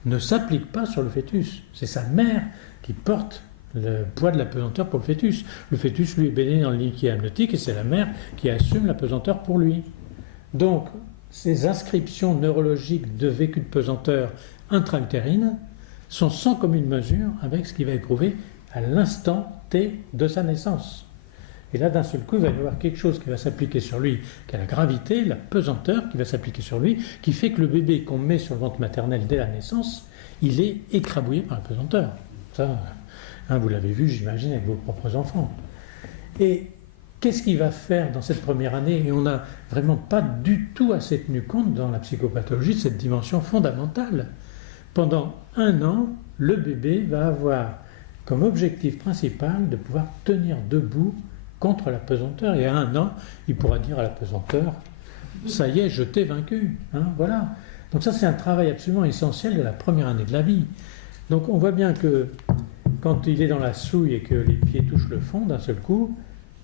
ne s'applique pas sur le fœtus. C'est sa mère qui porte le poids de la pesanteur pour le fœtus. Le fœtus, lui, est baigné dans le liquide amniotique et c'est la mère qui assume la pesanteur pour lui. Donc, ces inscriptions neurologiques de vécu de pesanteur intra-utérine sont sans commune mesure avec ce qu'il va éprouver à l'instant T de sa naissance. Et là, d'un seul coup, il va y avoir quelque chose qui va s'appliquer sur lui, qui est la gravité, la pesanteur qui va s'appliquer sur lui, qui fait que le bébé qu'on met sur le ventre maternel dès la naissance, il est écrabouillé par la pesanteur. Ça, vous l'avez vu, j'imagine, avec vos propres enfants. Et qu'est-ce qu'il va faire dans cette première année? Et on n'a vraiment pas du tout assez tenu compte dans la psychopathologie de cette dimension fondamentale. Pendant 1 an, le bébé va avoir comme objectif principal de pouvoir tenir debout contre la pesanteur. Et à 1 an, il pourra dire à la pesanteur « ça y est, je t'ai vaincu ». Voilà. Donc ça, c'est un travail absolument essentiel de la première année de la vie. Donc on voit bien que quand il est dans la souille et que les pieds touchent le fond, d'un seul coup,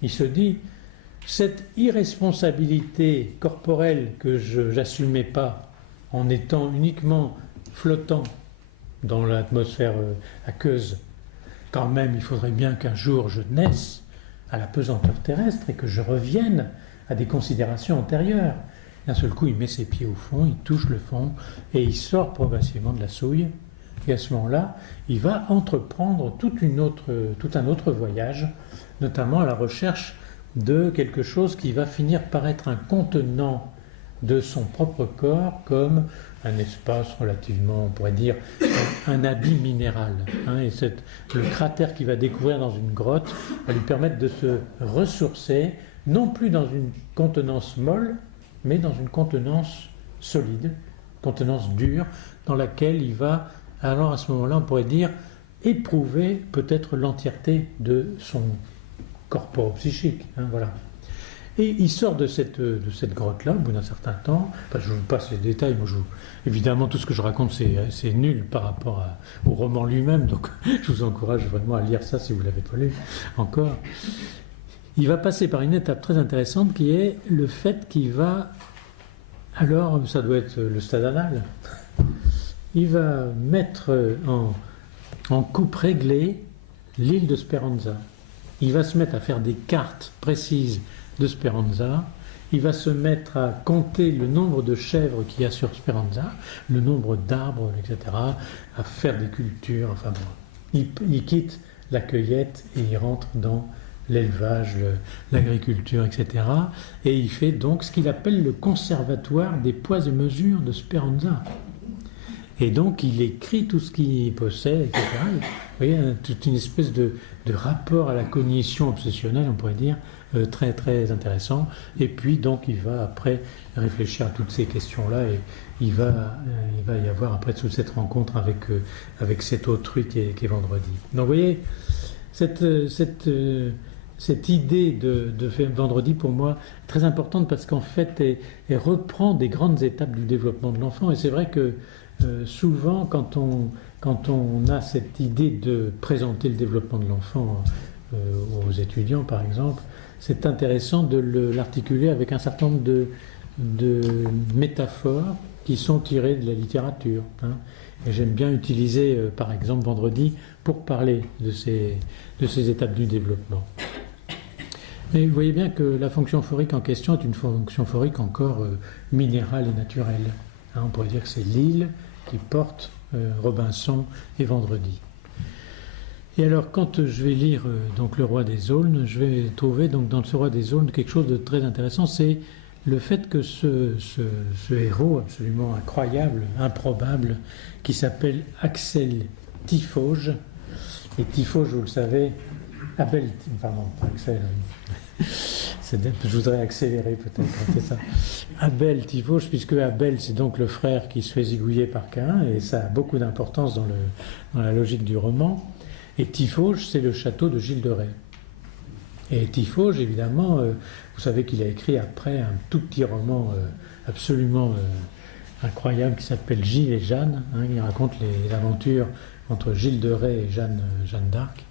il se dit « cette irresponsabilité corporelle que je n'assumais pas en étant uniquement flottant dans l'atmosphère aqueuse, quand même, il faudrait bien qu'un jour je naisse à la pesanteur terrestre et que je revienne à des considérations antérieures. » D'un seul coup, il met ses pieds au fond, il touche le fond et il sort progressivement de la souille. Et à ce moment-là, il va entreprendre tout un autre voyage, notamment à la recherche de quelque chose qui va finir par être un contenant de son propre corps, comme un espace relativement, on pourrait dire, un habit minéral. Et le cratère qu'il va découvrir dans une grotte va lui permettre de se ressourcer, non plus dans une contenance molle, mais dans une contenance solide, contenance dure, dans laquelle il va, alors à ce moment-là, on pourrait dire, éprouver peut-être l'entièreté de son corporo-psychique. Voilà. Et il sort de cette grotte-là au bout d'un certain temps. Enfin, je vous passe les détails. Évidemment, tout ce que je raconte, c'est nul par rapport au roman lui-même. Donc, je vous encourage vraiment à lire ça si vous ne l'avez pas lu encore. Il va passer par une étape très intéressante qui est le fait qu'il va... Alors, ça doit être le stade anal. Il va mettre en coupe réglée l'île de Speranza. Il va se mettre à faire des cartes précises de Speranza, il va se mettre à compter le nombre de chèvres qu'il y a sur Speranza, le nombre d'arbres, etc., à faire des cultures, enfin bon. Il quitte la cueillette et il rentre dans l'élevage, l'agriculture, etc. Et il fait donc ce qu'il appelle le conservatoire des poids et mesures de Speranza. Et donc il écrit tout ce qu'il possède, etc. Vous voyez, toute une espèce de rapport à la cognition obsessionnelle, on pourrait dire, très très intéressant. Et puis donc il va après réfléchir à toutes ces questions-là et il va y avoir après toute cette rencontre avec cet autrui qui est vendredi. Donc vous voyez, cette idée de vendredi pour moi est très importante parce qu'en fait elle reprend des grandes étapes du développement de l'enfant. Et c'est vrai que souvent quand on a cette idée de présenter le développement de l'enfant aux étudiants par exemple, c'est intéressant de l'articuler avec un certain nombre de métaphores qui sont tirés de la littérature. Hein. Et j'aime bien utiliser, par exemple, vendredi, pour parler de ces étapes du développement. Mais vous voyez bien que la fonction phorique en question est une fonction phorique encore minérale et naturelle. Hein, on pourrait dire que c'est l'île qui porte Robinson et vendredi. Et alors, quand je vais lire donc le Roi des Aulnes, je vais trouver donc dans ce Roi des Aulnes quelque chose de très intéressant, c'est le fait que ce héros absolument incroyable, improbable, qui s'appelle Axel Tiphauge, et Tiphauge, vous le savez, Abel, pardon, pas Axel, je voudrais accélérer peut-être, c'est ça. Abel Tiphauge, puisque Abel c'est donc le frère qui se fait zigouiller par Caïn, et ça a beaucoup d'importance dans la logique du roman. Et Tiphauge, c'est le château de Gilles de Rais. Et Tiphauge, évidemment, vous savez qu'il a écrit après un tout petit roman absolument incroyable qui s'appelle Gilles et Jeanne. Hein, il raconte les aventures entre Gilles de Rais et Jeanne d'Arc.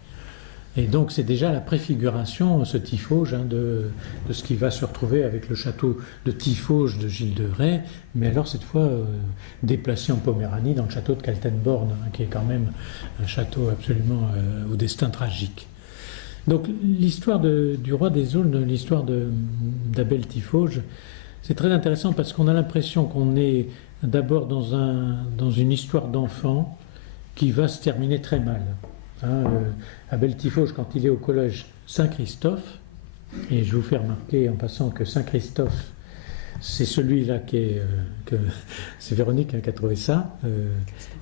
Et donc c'est déjà la préfiguration, ce Tiphauge, hein, de ce qui va se retrouver avec le château de Tiphauge de Gilles de Rais, mais alors cette fois déplacé en Poméranie dans le château de Kaltenborn, hein, qui est quand même un château absolument au destin tragique. Donc l'histoire du Roi des Aulnes, l'histoire d'Abel Tiphauge, c'est très intéressant parce qu'on a l'impression qu'on est d'abord dans une histoire d'enfant qui va se terminer très mal. Hein, Abel Tiphauge, quand il est au collège Saint-Christophe, et je vous fais remarquer en passant que Saint-Christophe, c'est celui-là c'est Véronique qui a trouvé ça,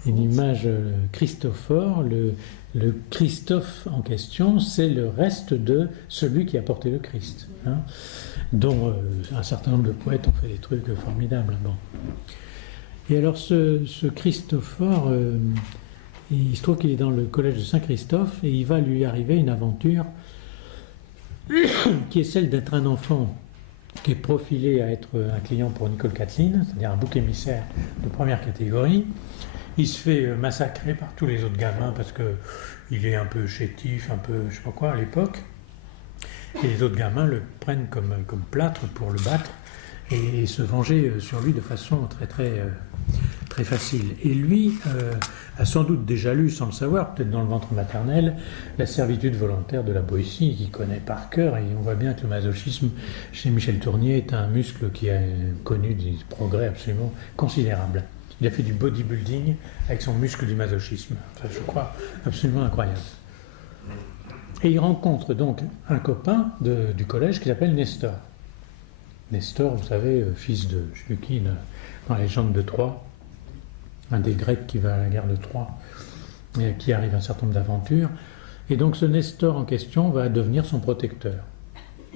une image Christophore, le Christophe en question, c'est le reste de celui qui a porté le Christ, hein, dont un certain nombre de poètes ont fait des trucs formidables. Bon. Et alors ce Christophore, il se trouve qu'il est dans le collège de Saint-Christophe et il va lui arriver une aventure qui est celle d'être un enfant qui est profilé à être un client pour Nicole Kathleen, c'est-à-dire un bouc émissaire de première catégorie. Il se fait massacrer par tous les autres gamins parce qu'il est un peu chétif, un peu je sais pas quoi à l'époque. Et les autres gamins le prennent comme plâtre pour le battre et se venger sur lui de façon très très très facile. Et lui a sans doute déjà lu, sans le savoir, peut-être dans le ventre maternel, la servitude volontaire de la Boétie, qu'il connaît par cœur, et on voit bien que le masochisme chez Michel Tournier est un muscle qui a connu des progrès absolument considérables. Il a fait du bodybuilding avec son muscle du masochisme. Enfin, je crois absolument incroyable. Et il rencontre donc un copain du collège qui s'appelle Nestor. Nestor, vous savez, fils de je sais plus qui, dans la légende de Troie, un des Grecs qui va à la guerre de Troie, et à qui arrive un certain nombre d'aventures. Et donc ce Nestor en question va devenir son protecteur.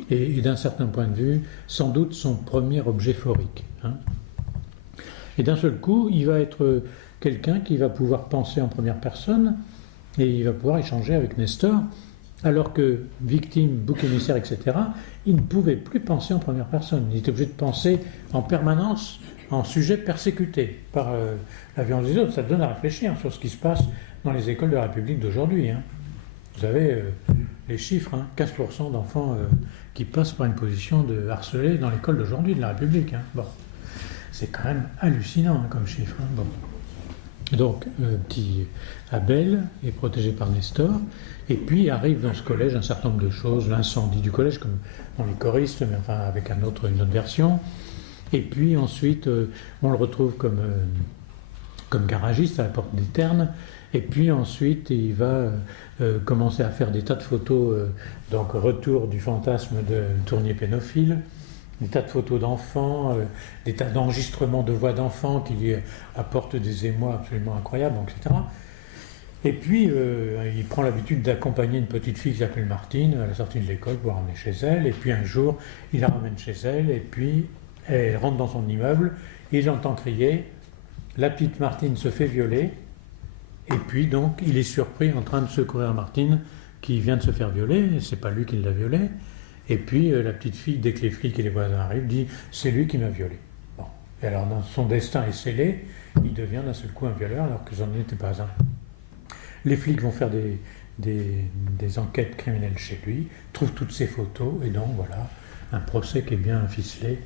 Et d'un certain point de vue, sans doute son premier objet phorique. Hein. Et d'un seul coup, il va être quelqu'un qui va pouvoir penser en première personne, et il va pouvoir échanger avec Nestor, alors que victime, bouc émissaire, etc., il ne pouvait plus penser en première personne. Il était obligé de penser en permanence en sujet persécuté par la violence des autres. Ça donne à réfléchir sur ce qui se passe dans les écoles de la République d'aujourd'hui. Hein. Vous avez les chiffres, hein, 15% d'enfants qui passent par une position de harcelé dans l'école d'aujourd'hui de la République. Hein. Bon. C'est quand même hallucinant hein, comme chiffre. Hein. Bon. Donc, petit Abel est protégé par Nestor, et puis arrive dans ce collège un certain nombre de choses, l'incendie du collège, comme dans les choristes, mais enfin avec une autre version. Et puis ensuite, on le retrouve comme garagiste à la porte des Ternes, et puis ensuite, il va commencer à faire des tas de photos, donc retour du fantasme de Tournier pénophile, des tas de photos d'enfants, des tas d'enregistrements de voix d'enfants qui lui apportent des émois absolument incroyables, etc. Et puis, il prend l'habitude d'accompagner une petite fille qui s'appelle Martine à la sortie de l'école pour la ramener chez elle. Et puis un jour, il la ramène chez elle, et puis elle rentre dans son immeuble, il entend crier, la petite Martine se fait violer, et puis donc il est surpris en train de secourir Martine qui vient de se faire violer, c'est pas lui qui l'a violée. Et puis la petite fille, dès que les flics et les voisins arrivent, dit « c'est lui qui m'a violée ». Bon. Et alors son destin est scellé, il devient d'un seul coup un violeur alors que j'en étais pas un. Les flics vont faire des enquêtes criminelles chez lui, trouvent toutes ses photos, et donc voilà, un procès qui est bien ficelé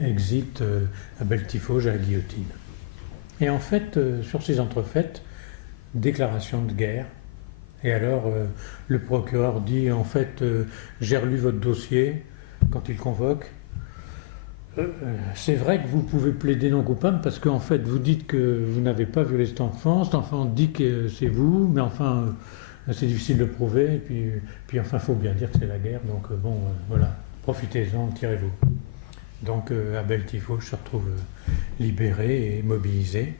exit Abel Tifauge à la guillotine. Et en fait, sur ces entrefaites, déclaration de guerre. Et alors, le procureur dit, en fait, j'ai relu votre dossier quand il convoque. C'est vrai que vous pouvez plaider non coupable parce qu'en fait, vous dites que vous n'avez pas violé cet enfant dit que c'est vous, mais enfin, c'est difficile de prouver. Et puis enfin, il faut bien dire que c'est la guerre. Donc, voilà, profitez-en, tirez-vous. Donc, Abel Tifauge se retrouve libéré et mobilisé.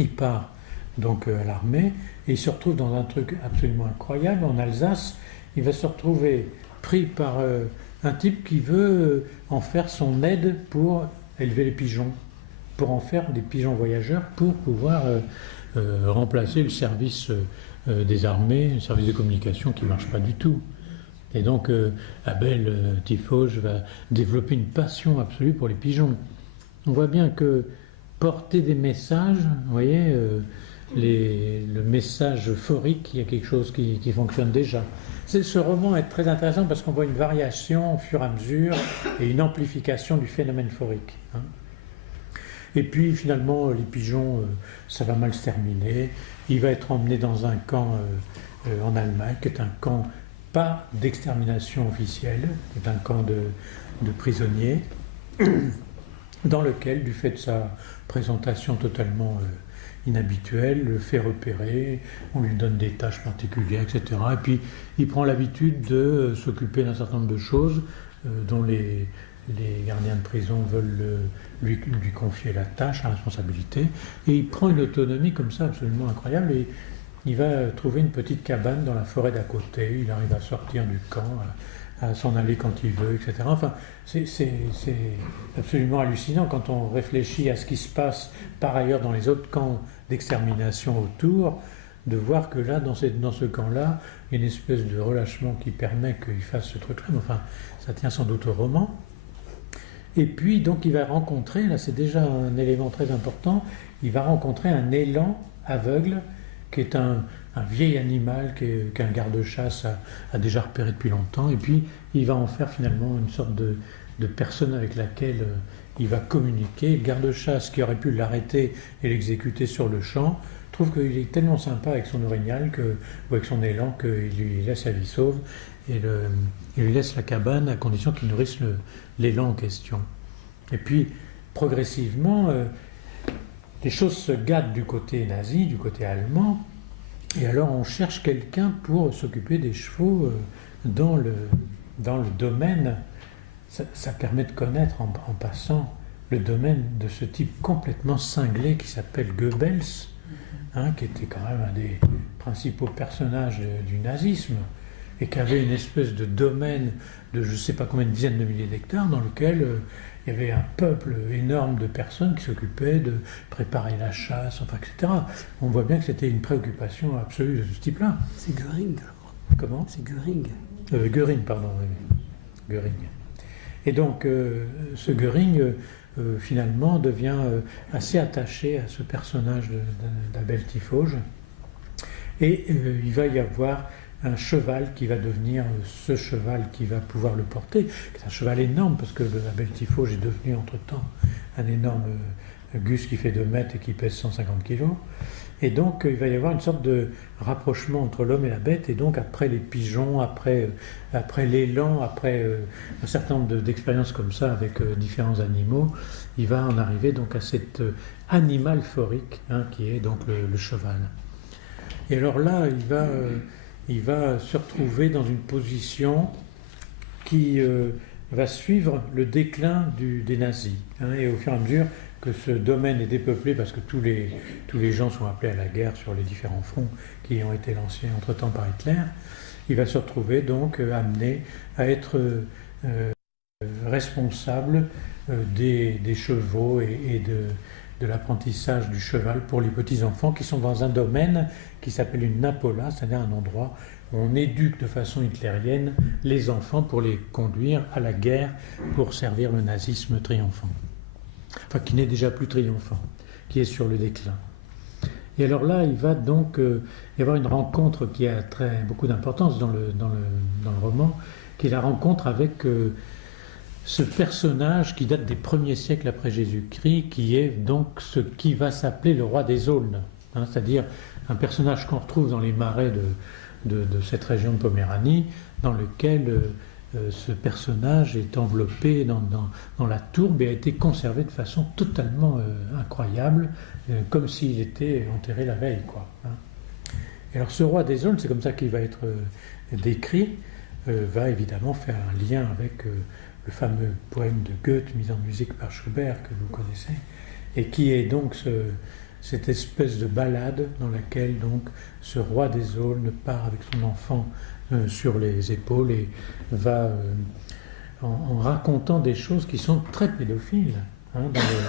Il part donc à l'armée et il se retrouve dans un truc absolument incroyable en Alsace. Il va se retrouver pris par un type qui veut en faire son aide pour élever les pigeons, pour en faire des pigeons voyageurs pour pouvoir remplacer le service des armées, le service de communication qui ne marche pas du tout. Et donc Abel Tifauge va développer une passion absolue pour les pigeons. On voit bien que porter des messages, vous voyez, le message euphorique, il y a quelque chose qui fonctionne déjà. Ce roman est très intéressant parce qu'on voit une variation au fur et à mesure et une amplification du phénomène euphorique. Hein. Et puis finalement, les pigeons, ça va mal se terminer. Il va être emmené dans un camp en Allemagne, qui est un camp pas d'extermination officielle, qui est un camp de prisonniers, dans lequel, du fait de sa présentation totalement inhabituelle, le fait repérer, on lui donne des tâches particulières, etc. Et puis il prend l'habitude de s'occuper d'un certain nombre de choses dont les gardiens de prison veulent lui confier la tâche, la responsabilité, et il prend une autonomie comme ça absolument incroyable, et il va trouver une petite cabane dans la forêt d'à côté, il arrive à sortir du camp, à s'en aller quand il veut, etc. Enfin, c'est absolument hallucinant quand on réfléchit à ce qui se passe par ailleurs dans les autres camps d'extermination autour, de voir que là, dans ce camp-là, il y a une espèce de relâchement qui permet qu'il fasse ce truc-là, mais enfin, ça tient sans doute au roman. Et puis, donc, il va rencontrer, là c'est déjà un élément très important, il va rencontrer un élan aveugle, qui est un vieil animal qu'un garde-chasse a déjà repéré depuis longtemps, et puis il va en faire finalement une sorte de personne avec laquelle il va communiquer. Le garde-chasse, qui aurait pu l'arrêter et l'exécuter sur le champ, trouve qu'il est tellement sympa avec son orignal ou avec son élan qu'il lui laisse la vie sauve et il lui laisse la cabane à condition qu'il nourrisse l'élan en question. Et puis progressivement, les choses se gâtent du côté nazi, du côté allemand, et alors on cherche quelqu'un pour s'occuper des chevaux dans le domaine. Ça permet de connaître en passant le domaine de ce type complètement cinglé qui s'appelle Goebbels, qui était quand même un des principaux personnages du nazisme, et qui avait une espèce de domaine de je ne sais pas combien de dizaines de milliers d'hectares dans lequel il y avait un peuple énorme de personnes qui s'occupaient de préparer la chasse, enfin, etc. On voit bien que c'était une préoccupation absolue de ce type-là. C'est Göring, je crois. Comment ? C'est Göring. Göring, pardon. Oui. Göring. Et donc, ce Göring, finalement, devient assez attaché à ce personnage d'Abel Tifauge. Et il va y avoir un cheval qui va devenir ce cheval qui va pouvoir le porter. C'est un cheval énorme parce que Abel Tifauge est devenu entre-temps un énorme gus qui fait 2 mètres et qui pèse 150 kg. Et donc il va y avoir une sorte de rapprochement entre l'homme et la bête, et donc après les pigeons, après l'élan, après un certain nombre d'expériences comme ça avec différents animaux, il va en arriver donc à cet animal euphorique qui est donc le cheval. Et alors là, il va se retrouver dans une position qui va suivre le déclin des nazis. Et au fur et à mesure que ce domaine est dépeuplé, parce que tous les gens sont appelés à la guerre sur les différents fronts qui ont été lancés entre-temps par Hitler, il va se retrouver donc amené à être responsable des chevaux et de l'apprentissage du cheval pour les petits-enfants qui sont dans un domaine qui s'appelle une napola, c'est-à-dire un endroit où on éduque de façon hitlérienne les enfants pour les conduire à la guerre pour servir le nazisme triomphant. Enfin, qui n'est déjà plus triomphant, qui est sur le déclin. Et alors là, il va donc y avoir une rencontre qui a beaucoup d'importance dans le roman, qui est la rencontre avec ce personnage qui date des premiers siècles après Jésus-Christ, qui est donc ce qui va s'appeler le roi des Aulnes, hein, c'est-à-dire un personnage qu'on retrouve dans les marais de cette région de Poméranie, dans lequel ce personnage est enveloppé dans la tourbe et a été conservé de façon totalement incroyable, comme s'il était enterré la veille, quoi, hein. Et alors ce roi des Aulnes, c'est comme ça qu'il va être décrit, va évidemment faire un lien avec le fameux poème de Goethe mis en musique par Schubert que vous connaissez, et qui est donc cette espèce de ballade dans laquelle donc ce roi des Aulnes part avec son enfant sur les épaules et va en racontant des choses qui sont très pédophiles, hein.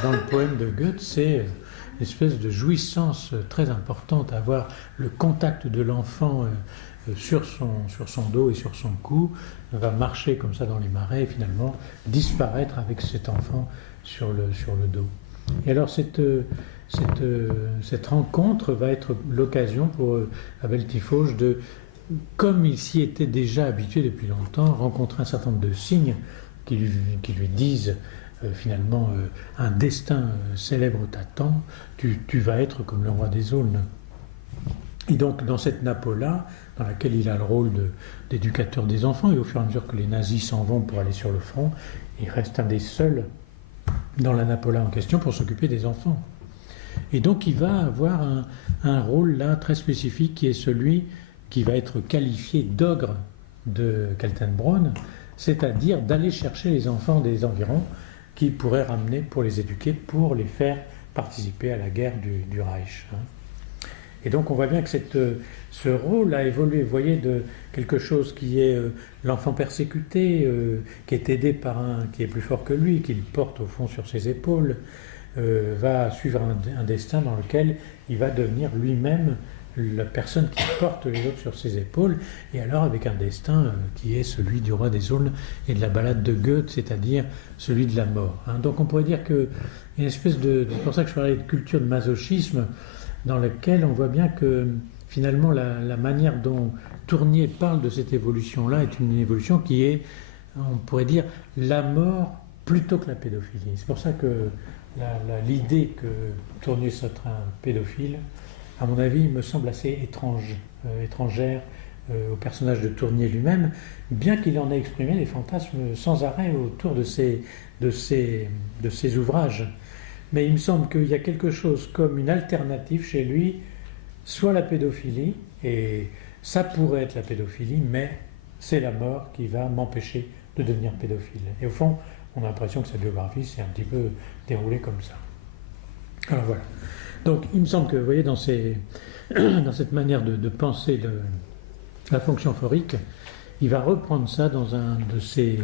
Dans le poème de Goethe, c'est une espèce de jouissance très importante à avoir le contact de l'enfant sur son dos et sur son cou, va marcher comme ça dans les marais et finalement disparaître avec cet enfant sur le dos. Et alors cette rencontre va être l'occasion pour Abel Tifauge de, comme il s'y était déjà habitué depuis longtemps, rencontrer un certain nombre de signes qui lui disent finalement un destin célèbre t'attend, tu vas être comme le roi des Aulnes. Et donc dans cette Napola, dans laquelle il a le rôle d'éducateur des enfants, et au fur et à mesure que les nazis s'en vont pour aller sur le front, il reste un des seuls dans la Napola en question pour s'occuper des enfants. Et donc il va avoir un rôle là très spécifique qui est celui qui va être qualifié d'ogre de Kaltenbrunn, c'est-à-dire d'aller chercher les enfants des environs qu'il pourrait ramener pour les éduquer, pour les faire participer à la guerre du Reich, hein. Et donc on voit bien que ce rôle a évolué, vous voyez, de quelque chose qui est l'enfant persécuté, qui est aidé par un qui est plus fort que lui, qui le porte au fond sur ses épaules, va suivre un destin dans lequel il va devenir lui-même la personne qui porte les autres sur ses épaules, et alors avec un destin qui est celui du roi des Aulnes et de la ballade de Goethe, c'est-à-dire celui de la mort, hein. Donc on pourrait dire qu'il y a une espèce c'est pour ça que je parlais de culture de masochisme, dans laquelle on voit bien que finalement la manière dont Tournier parle de cette évolution-là est une évolution qui est, on pourrait dire, la mort plutôt que la pédophilie. C'est pour ça que l'idée que Tournier soit un pédophile, à mon avis, me semble assez étrangère au personnage de Tournier lui-même, bien qu'il en ait exprimé des fantasmes sans arrêt autour de ses ouvrages. Mais il me semble qu'il y a quelque chose comme une alternative chez lui, soit la pédophilie, et ça pourrait être la pédophilie, mais c'est la mort qui va m'empêcher de devenir pédophile. Et au fond, on a l'impression que sa biographie s'est un petit peu déroulée comme ça. Alors voilà. Donc il me semble que, vous voyez, dans cette manière de penser la fonction phorique, il va reprendre ça dans un de ses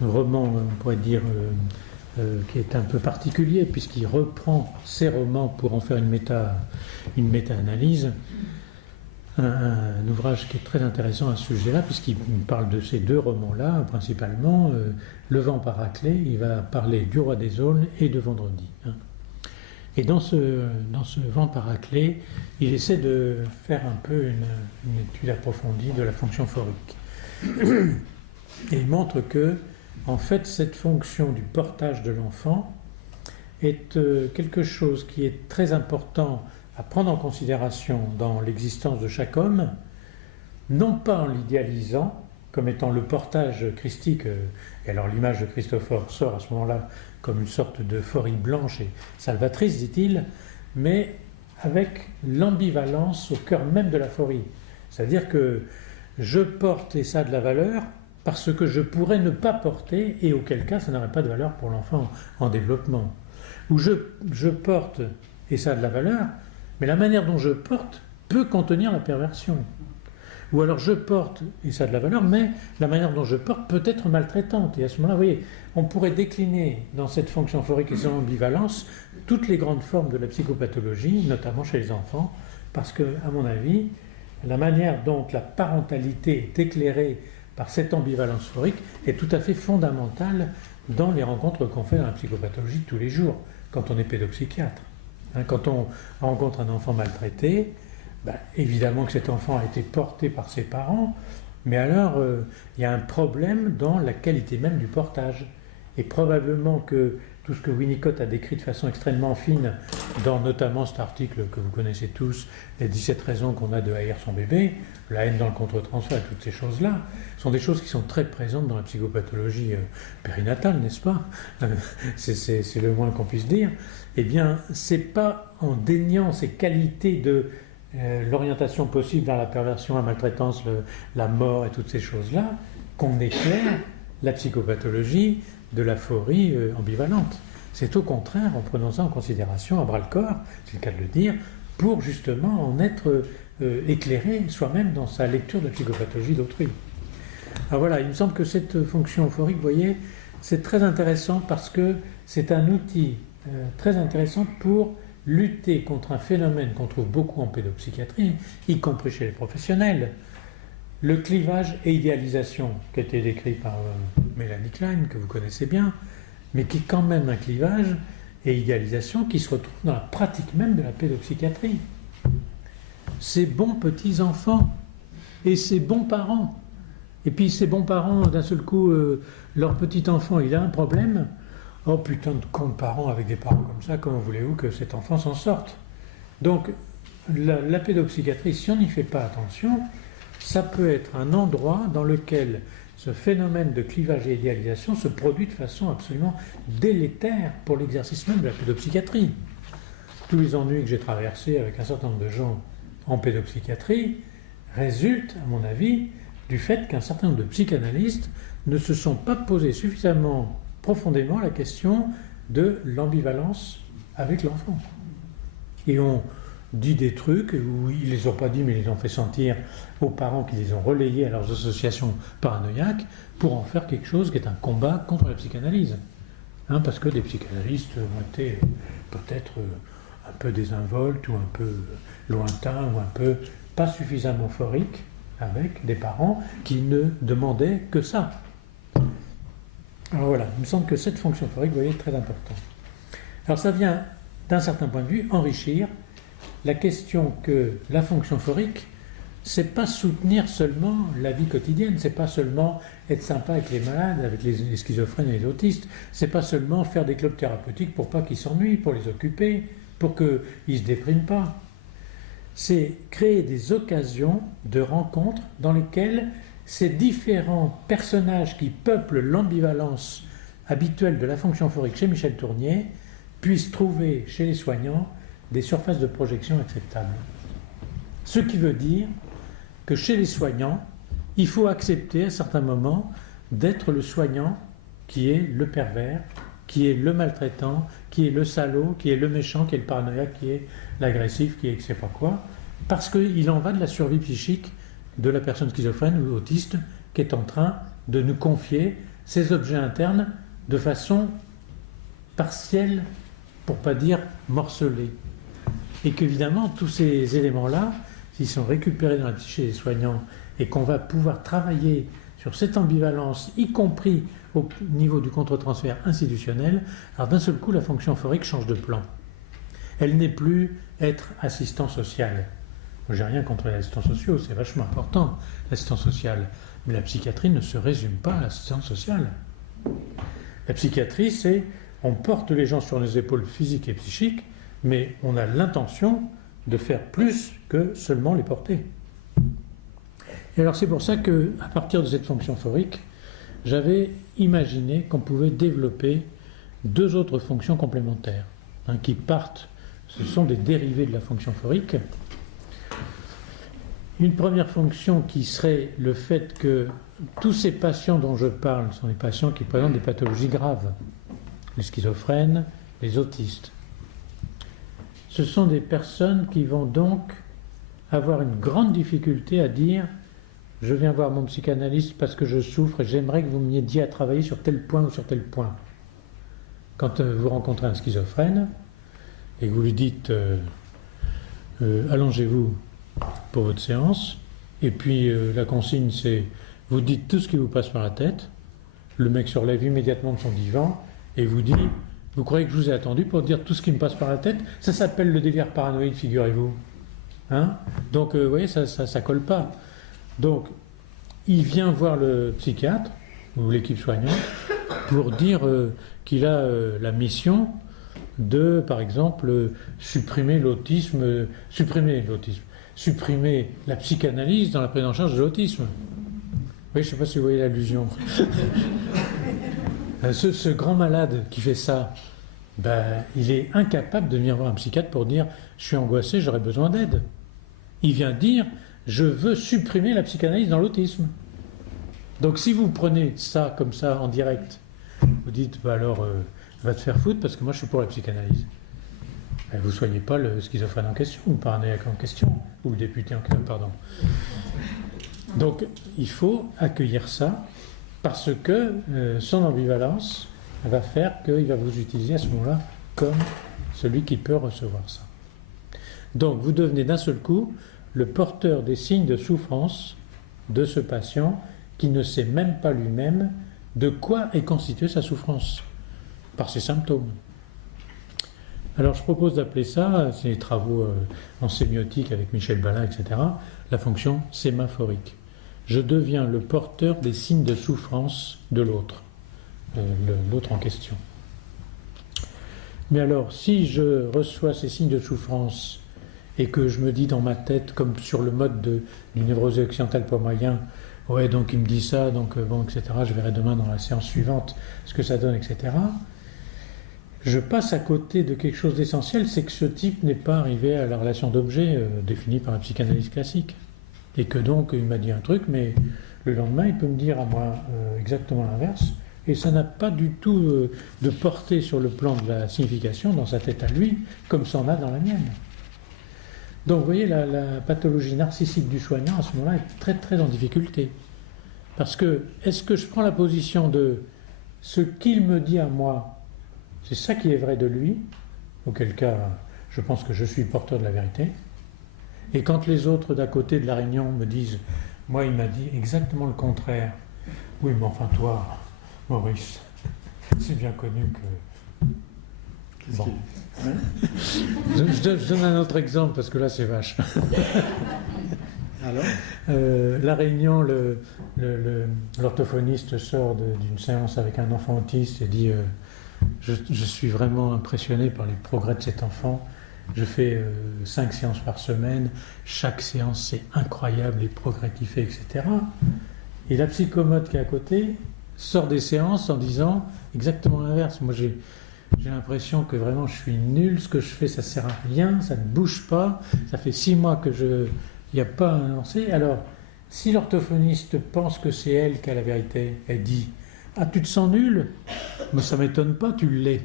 romans, on pourrait dire, qui est un peu particulier, puisqu'il reprend ses romans pour en faire une méta-analyse, un ouvrage qui est très intéressant à ce sujet-là, puisqu'il parle de ces deux romans-là, principalement, Le Vent Paraclet, il va parler du Roi des Aulnes et de Vendredi, hein. Et dans ce Vent Paraclet, il essaie de faire un peu une étude approfondie de la fonction phorique. Et il montre que, en fait, cette fonction du portage de l'enfant est quelque chose qui est très important à prendre en considération dans l'existence de chaque homme, non pas en l'idéalisant comme étant le portage christique, et alors l'image de Christophore sort à ce moment-là comme une sorte de phorie blanche et salvatrice, dit-il, mais avec l'ambivalence au cœur même de la phorie. C'est-à-dire que je porte, et ça a de la valeur, parce que je pourrais ne pas porter, et auquel cas ça n'aurait pas de valeur pour l'enfant en développement. Ou je porte, et ça a de la valeur, mais la manière dont je porte peut contenir la perversion. Ou alors je porte, et ça a de la valeur, mais la manière dont je porte peut être maltraitante. Et à ce moment-là, vous voyez, on pourrait décliner dans cette fonction phorique et son ambivalence toutes les grandes formes de la psychopathologie, notamment chez les enfants, parce que, à mon avis, la manière dont la parentalité est éclairée par cette ambivalence phorique est tout à fait fondamentale dans les rencontres qu'on fait dans la psychopathologie tous les jours, quand on est pédopsychiatre. Quand on rencontre un enfant maltraité, évidemment que cet enfant a été porté par ses parents, mais alors il y a un problème dans la qualité même du portage. et probablement que tout ce que Winnicott a décrit de façon extrêmement fine dans notamment cet article que vous connaissez tous, les 17 raisons qu'on a de haïr son bébé, la haine dans le contre-transfert, toutes ces choses-là, sont des choses qui sont très présentes dans la psychopathologie périnatale, n'est-ce pas? C'est le moins qu'on puisse dire. Eh bien, c'est pas en déniant ces qualités de l'orientation possible vers la perversion, la maltraitance, la mort et toutes ces choses-là qu'on éclaire la psychopathologie de l'aphorie ambivalente. C'est au contraire en prenant ça en considération à bras-le-corps, c'est le cas de le dire, pour justement en être éclairé soi-même dans sa lecture de la psychopathologie d'autrui. Alors voilà, il me semble que cette fonction euphorique, vous voyez, c'est très intéressant parce que c'est un outil très intéressant pour lutter contre un phénomène qu'on trouve beaucoup en pédopsychiatrie, y compris chez les professionnels, le clivage et idéalisation qui a été décrit par Mélanie Klein, que vous connaissez bien, mais qui est quand même un clivage et idéalisation qui se retrouve dans la pratique même de la pédopsychiatrie. Ces bons petits-enfants et ces bons parents. Et puis ces bons parents, d'un seul coup, leur petit-enfant, il a un problème. Oh putain de cons de parents avec des parents comme ça, comment voulez-vous que cet enfant s'en sorte? Donc la pédopsychiatrie, si on n'y fait pas attention, ça peut être un endroit dans lequel ce phénomène de clivage et idéalisation se produit de façon absolument délétère pour l'exercice même de la pédopsychiatrie. Tous les ennuis que j'ai traversés avec un certain nombre de gens en pédopsychiatrie résultent, à mon avis, du fait qu'un certain nombre de psychanalystes ne se sont pas posés suffisamment profondément la question de l'ambivalence avec l'enfant. Et on dit des trucs où ils ne les ont pas dit, mais ils les ont fait sentir aux parents qui les ont relayés à leurs associations paranoïaques pour en faire quelque chose qui est un combat contre la psychanalyse. Parce que des psychanalystes ont été peut-être un peu désinvoltes ou un peu lointains ou un peu pas suffisamment euphoriques avec des parents qui ne demandaient que ça. Alors voilà, il me semble que cette fonction euphorique, vous voyez, est très importante. Alors ça vient, d'un certain point de vue, enrichir la question que la fonction euphorique, c'est pas soutenir seulement la vie quotidienne, c'est pas seulement être sympa avec les malades, avec les schizophrènes et les autistes, c'est pas seulement faire des clubs thérapeutiques pour pas qu'ils s'ennuient, pour les occuper, pour qu'ils ne se dépriment pas. C'est créer des occasions de rencontres dans lesquelles ces différents personnages qui peuplent l'ambivalence habituelle de la fonction euphorique chez Michel Tournier puissent trouver chez les soignants des surfaces de projection acceptables. Ce qui veut dire que chez les soignants, il faut accepter à certains moments d'être le soignant qui est le pervers, qui est le maltraitant, qui est le salaud, qui est le méchant, qui est le paranoïaque, qui est l'agressif, qui est je ne sais pas quoi, parce qu'il en va de la survie psychique de la personne schizophrène ou autiste qui est en train de nous confier ses objets internes de façon partielle, pour ne pas dire morcelée. Et qu'évidemment, tous ces éléments-là, s'ils sont récupérés dans la psyché des soignants et qu'on va pouvoir travailler sur cette ambivalence, y compris au niveau du contre-transfert institutionnel, alors d'un seul coup, la fonction euphorique change de plan. Elle n'est plus être assistant social. Moi, j'ai rien contre les assistants sociaux, c'est vachement important, l'assistance sociale. Mais la psychiatrie ne se résume pas à l'assistance sociale. La psychiatrie, c'est on porte les gens sur les épaules physiques et psychiques, mais on a l'intention de faire plus que seulement les porter. Et alors c'est pour ça qu'à partir de cette fonction euphorique, j'avais imaginé qu'on pouvait développer deux autres fonctions complémentaires, qui partent, ce sont des dérivés de la fonction euphorique. Une première fonction qui serait le fait que tous ces patients dont je parle sont des patients qui présentent des pathologies graves, les schizophrènes, les autistes. Ce sont des personnes qui vont donc avoir une grande difficulté à dire « je viens voir mon psychanalyste parce que je souffre et j'aimerais que vous m'aidiez à travailler sur tel point ou sur tel point ». Quand vous rencontrez un schizophrène et que vous lui dites allongez-vous pour votre séance, et puis la consigne c'est vous dites tout ce qui vous passe par la tête, le mec se relève immédiatement de son divan et vous dit vous croyez que je vous ai attendu pour dire tout ce qui me passe par la tête? Ça s'appelle le délire paranoïde, figurez-vous. Donc vous voyez, ça colle pas. Donc il vient voir le psychiatre ou l'équipe soignante pour dire qu'il a la mission de, par exemple, supprimer la psychanalyse dans la prise en charge de l'autisme. Oui, je ne sais pas si vous voyez l'allusion. Ce grand malade qui fait ça, il est incapable de venir voir un psychiatre pour dire « je suis angoissé, j'aurais besoin d'aide ». Il vient dire « je veux supprimer la psychanalyse dans l'autisme ». Donc si vous prenez ça comme ça en direct, vous dites alors va te faire foutre parce que moi je suis pour la psychanalyse. Vous ne soignez pas le schizophrène en question, ou le paranoïaque en question, ou le député en question, pardon. Donc il faut accueillir ça parce que son ambivalence va faire qu'il va vous utiliser à ce moment-là comme celui qui peut recevoir ça. Donc vous devenez d'un seul coup le porteur des signes de souffrance de ce patient qui ne sait même pas lui-même de quoi est constituée sa souffrance, par ses symptômes. Alors je propose d'appeler ça, c'est les travaux en sémiotique avec Michel Balin, etc., la fonction sémaphorique. Je deviens le porteur des signes de souffrance de l'autre, l'autre en question. Mais alors, si je reçois ces signes de souffrance et que je me dis dans ma tête, comme sur le mode du névrose occidentale pas moyen, ouais, donc il me dit ça, donc bon, etc., je verrai demain dans la séance suivante ce que ça donne, etc., je passe à côté de quelque chose d'essentiel, c'est que ce type n'est pas arrivé à la relation d'objet définie par la psychanalyse classique. Et que donc, il m'a dit un truc, mais le lendemain, il peut me dire à moi exactement l'inverse, et ça n'a pas du tout de portée sur le plan de la signification dans sa tête à lui, comme ça en a dans la mienne. Donc, vous voyez, la pathologie narcissique du soignant, à ce moment-là, est très, très en difficulté. Parce que, est-ce que je prends la position de ce qu'il me dit à moi, c'est ça qui est vrai de lui, auquel cas, je pense que je suis porteur de la vérité. Et quand les autres d'à côté de la réunion me disent « moi, il m'a dit exactement le contraire », oui, mais enfin toi, Maurice, c'est bien connu que... Bon. Je donne un autre exemple, parce que là, c'est vache. Alors la réunion, l'orthophoniste sort d'une séance avec un enfant autiste et dit je suis vraiment impressionné par les progrès de cet enfant. Je fais 5 séances par semaine. Chaque séance, c'est incroyable, les progrès qu'il fait, etc. Et la psychomote qui est à côté sort des séances en disant exactement l'inverse. Moi, j'ai l'impression que vraiment je suis nul, ce que je fais, ça sert à rien, ça ne bouge pas. Ça fait 6 mois que il n'y a pas un lancé. Alors, si l'orthophoniste pense que c'est elle qui a la vérité, elle dit « Ah, tu te sens nul ?» Mais ça ne m'étonne pas, tu l'es.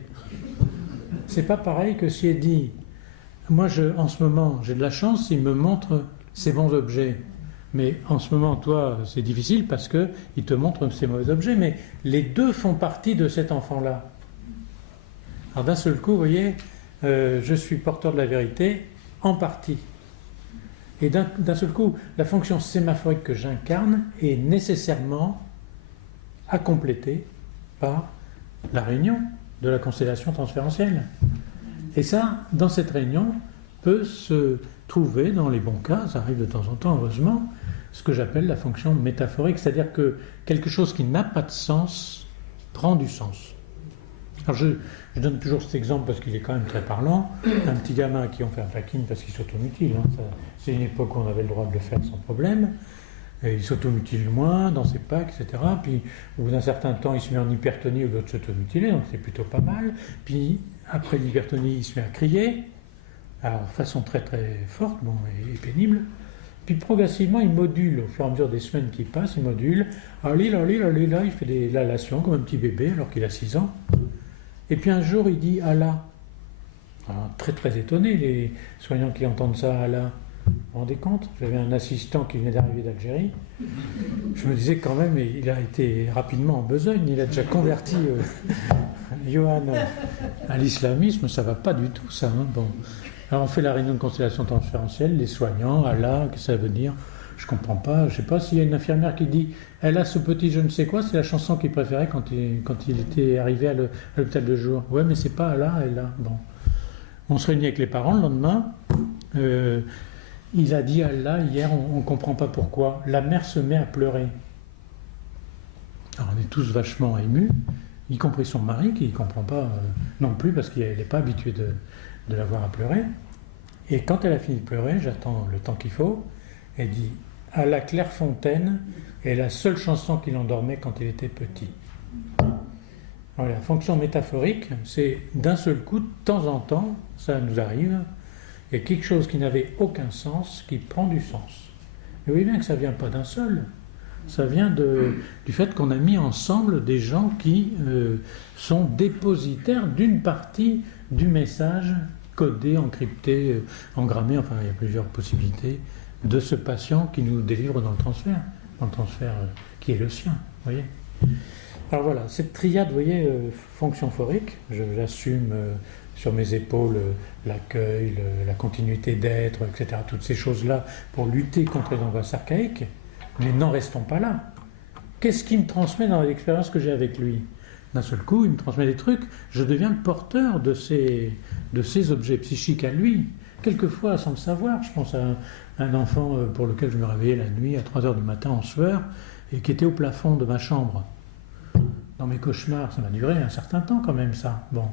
C'est pas pareil que si elle dit « Moi, en ce moment, j'ai de la chance, il me montre ces bons objets. Mais en ce moment, toi, c'est difficile parce qu'il te montre ces mauvais objets. Mais les deux font partie de cet enfant-là. » Alors d'un seul coup, vous voyez, je suis porteur de la vérité en partie. Et d'un seul coup, la fonction sémaphorique que j'incarne est nécessairement à compléter par la réunion de la constellation transférentielle. Et ça, dans cette réunion, peut se trouver, dans les bons cas, ça arrive de temps en temps, heureusement, ce que j'appelle la fonction métaphorique, c'est-à-dire que quelque chose qui n'a pas de sens prend du sens. Alors je donne toujours cet exemple parce qu'il est quand même très parlant. Un petit gamin à qui on fait un packing parce qu'il s'automutile, c'est une époque où on avait le droit de le faire sans problème. Et il s'automutile moins dans ses packs, etc. Puis au bout d'un certain temps, il se met en hypertonie au lieu de s'automutiler, donc c'est plutôt pas mal. Puis après l'hypertonie, il se met à crier, alors de façon très très forte et pénible. Puis progressivement, il module, au fur et à mesure des semaines qui passent, il module. Allez, il fait des lalations comme un petit bébé alors qu'il a 6 ans. Et puis un jour, il dit « Allah ». Alors, très très étonné, les soignants qui entendent ça, « Allah ». Vous vous rendez compte ? J'avais un assistant qui venait d'arriver d'Algérie. Je me disais quand même, il a été rapidement en besogne, il a déjà converti Johan à l'islamisme, ça ne va pas du tout ça. Bon. Alors on fait la réunion de constellation transférentielle, les soignants, Allah, qu'est-ce que ça veut dire ? Je ne comprends pas, je ne sais pas s'il y a une infirmière qui dit « Elle a ce petit je ne sais quoi », c'est la chanson qu'il préférait quand il était arrivé à l'hôpital de jour. Ouais, mais c'est pas Allah, elle a. Bon. On se réunit avec les parents le lendemain. Il a dit Allah hier, on ne comprend pas pourquoi. La mère se met à pleurer. Alors on est tous vachement émus. y compris son mari, qui ne comprend pas non plus, parce qu'il n'est pas habitué de la voir à pleurer. Et quand elle a fini de pleurer, j'attends le temps qu'il faut, elle dit « À la Clairefontaine est la seule chanson qui l'endormait quand il était petit ». Alors, la fonction métaphorique, c'est d'un seul coup, de temps en temps, ça nous arrive, et quelque chose qui n'avait aucun sens, qui prend du sens. Mais vous voyez bien que ça ne vient pas d'un seul. Ça vient du fait qu'on a mis ensemble des gens qui sont dépositaires d'une partie du message codé, encrypté, engrammé, enfin il y a plusieurs possibilités, de ce patient qui nous délivre dans le transfert qui est le sien. Vous voyez. Alors voilà, cette triade, vous voyez, fonction phorique, j'assume sur mes épaules l'accueil, la continuité d'être, etc., toutes ces choses-là pour lutter contre les angoisses archaïques. Mais n'en restons pas là. Qu'est-ce qui me transmet dans l'expérience que j'ai avec lui? D'un seul coup, il me transmet des trucs, je deviens le porteur de ces objets psychiques à lui. Quelquefois, sans le savoir, je pense à un enfant pour lequel je me réveillais la nuit à 3h du matin en sueur et qui était au plafond de ma chambre. Dans mes cauchemars, ça m'a duré un certain temps quand même, ça. Bon,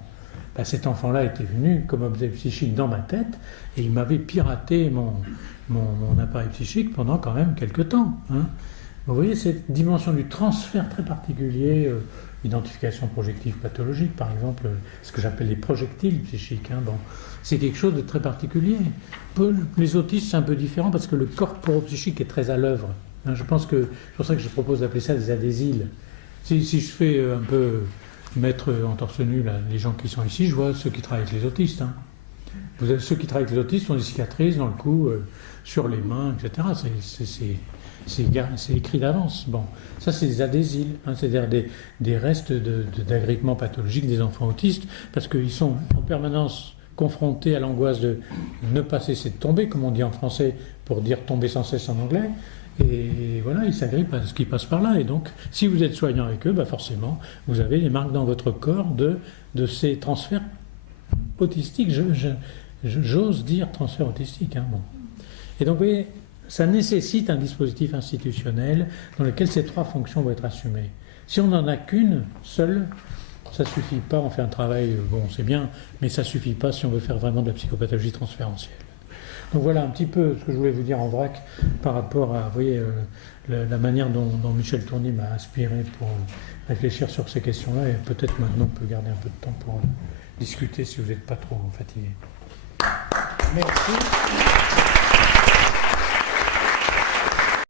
ben, cet enfant-là était venu comme objet psychique dans ma tête et il m'avait piraté mon appareil psychique pendant quand même quelques temps. Hein. Vous voyez cette dimension du transfert très particulier, identification projective pathologique par exemple, ce que j'appelle les projectiles psychiques. Hein. Bon, c'est quelque chose de très particulier. Pour les autistes, c'est un peu différent parce que le corporo-psychique est très à l'œuvre. Hein. Je pense que c'est pour ça que je propose d'appeler ça des adhésiles. Si je fais un peu mettre en torse nu là, les gens qui sont ici, je vois ceux qui travaillent avec les autistes. Hein. Vous avez, ceux qui travaillent avec les autistes ont des cicatrices dans le cou, sur les mains, etc. C'est écrit d'avance. Bon, ça c'est des adhésiles, hein, c'est-à-dire des restes d'agrippement pathologique des enfants autistes, parce qu'ils sont en permanence confrontés à l'angoisse de ne pas cesser de tomber, comme on dit en français, pour dire tomber sans cesse en anglais. Et voilà, ils s'agrippent à ce qui passe par là. Et donc, si vous êtes soignant avec eux, bah forcément, vous avez les marques dans votre corps de ces transferts autistiques. J'ose dire transfert autistique. Hein, bon. Et donc, vous voyez, ça nécessite un dispositif institutionnel dans lequel ces trois fonctions vont être assumées. Si on n'en a qu'une seule, ça ne suffit pas. On fait un travail, bon, c'est bien, mais ça ne suffit pas si on veut faire vraiment de la psychopathologie transférentielle. Donc voilà un petit peu ce que je voulais vous dire en vrac par rapport à, vous voyez, la manière dont Michel Tournier m'a inspiré pour réfléchir sur ces questions-là. Et peut-être maintenant on peut garder un peu de temps pour discuter si vous n'êtes pas trop fatigué. Merci.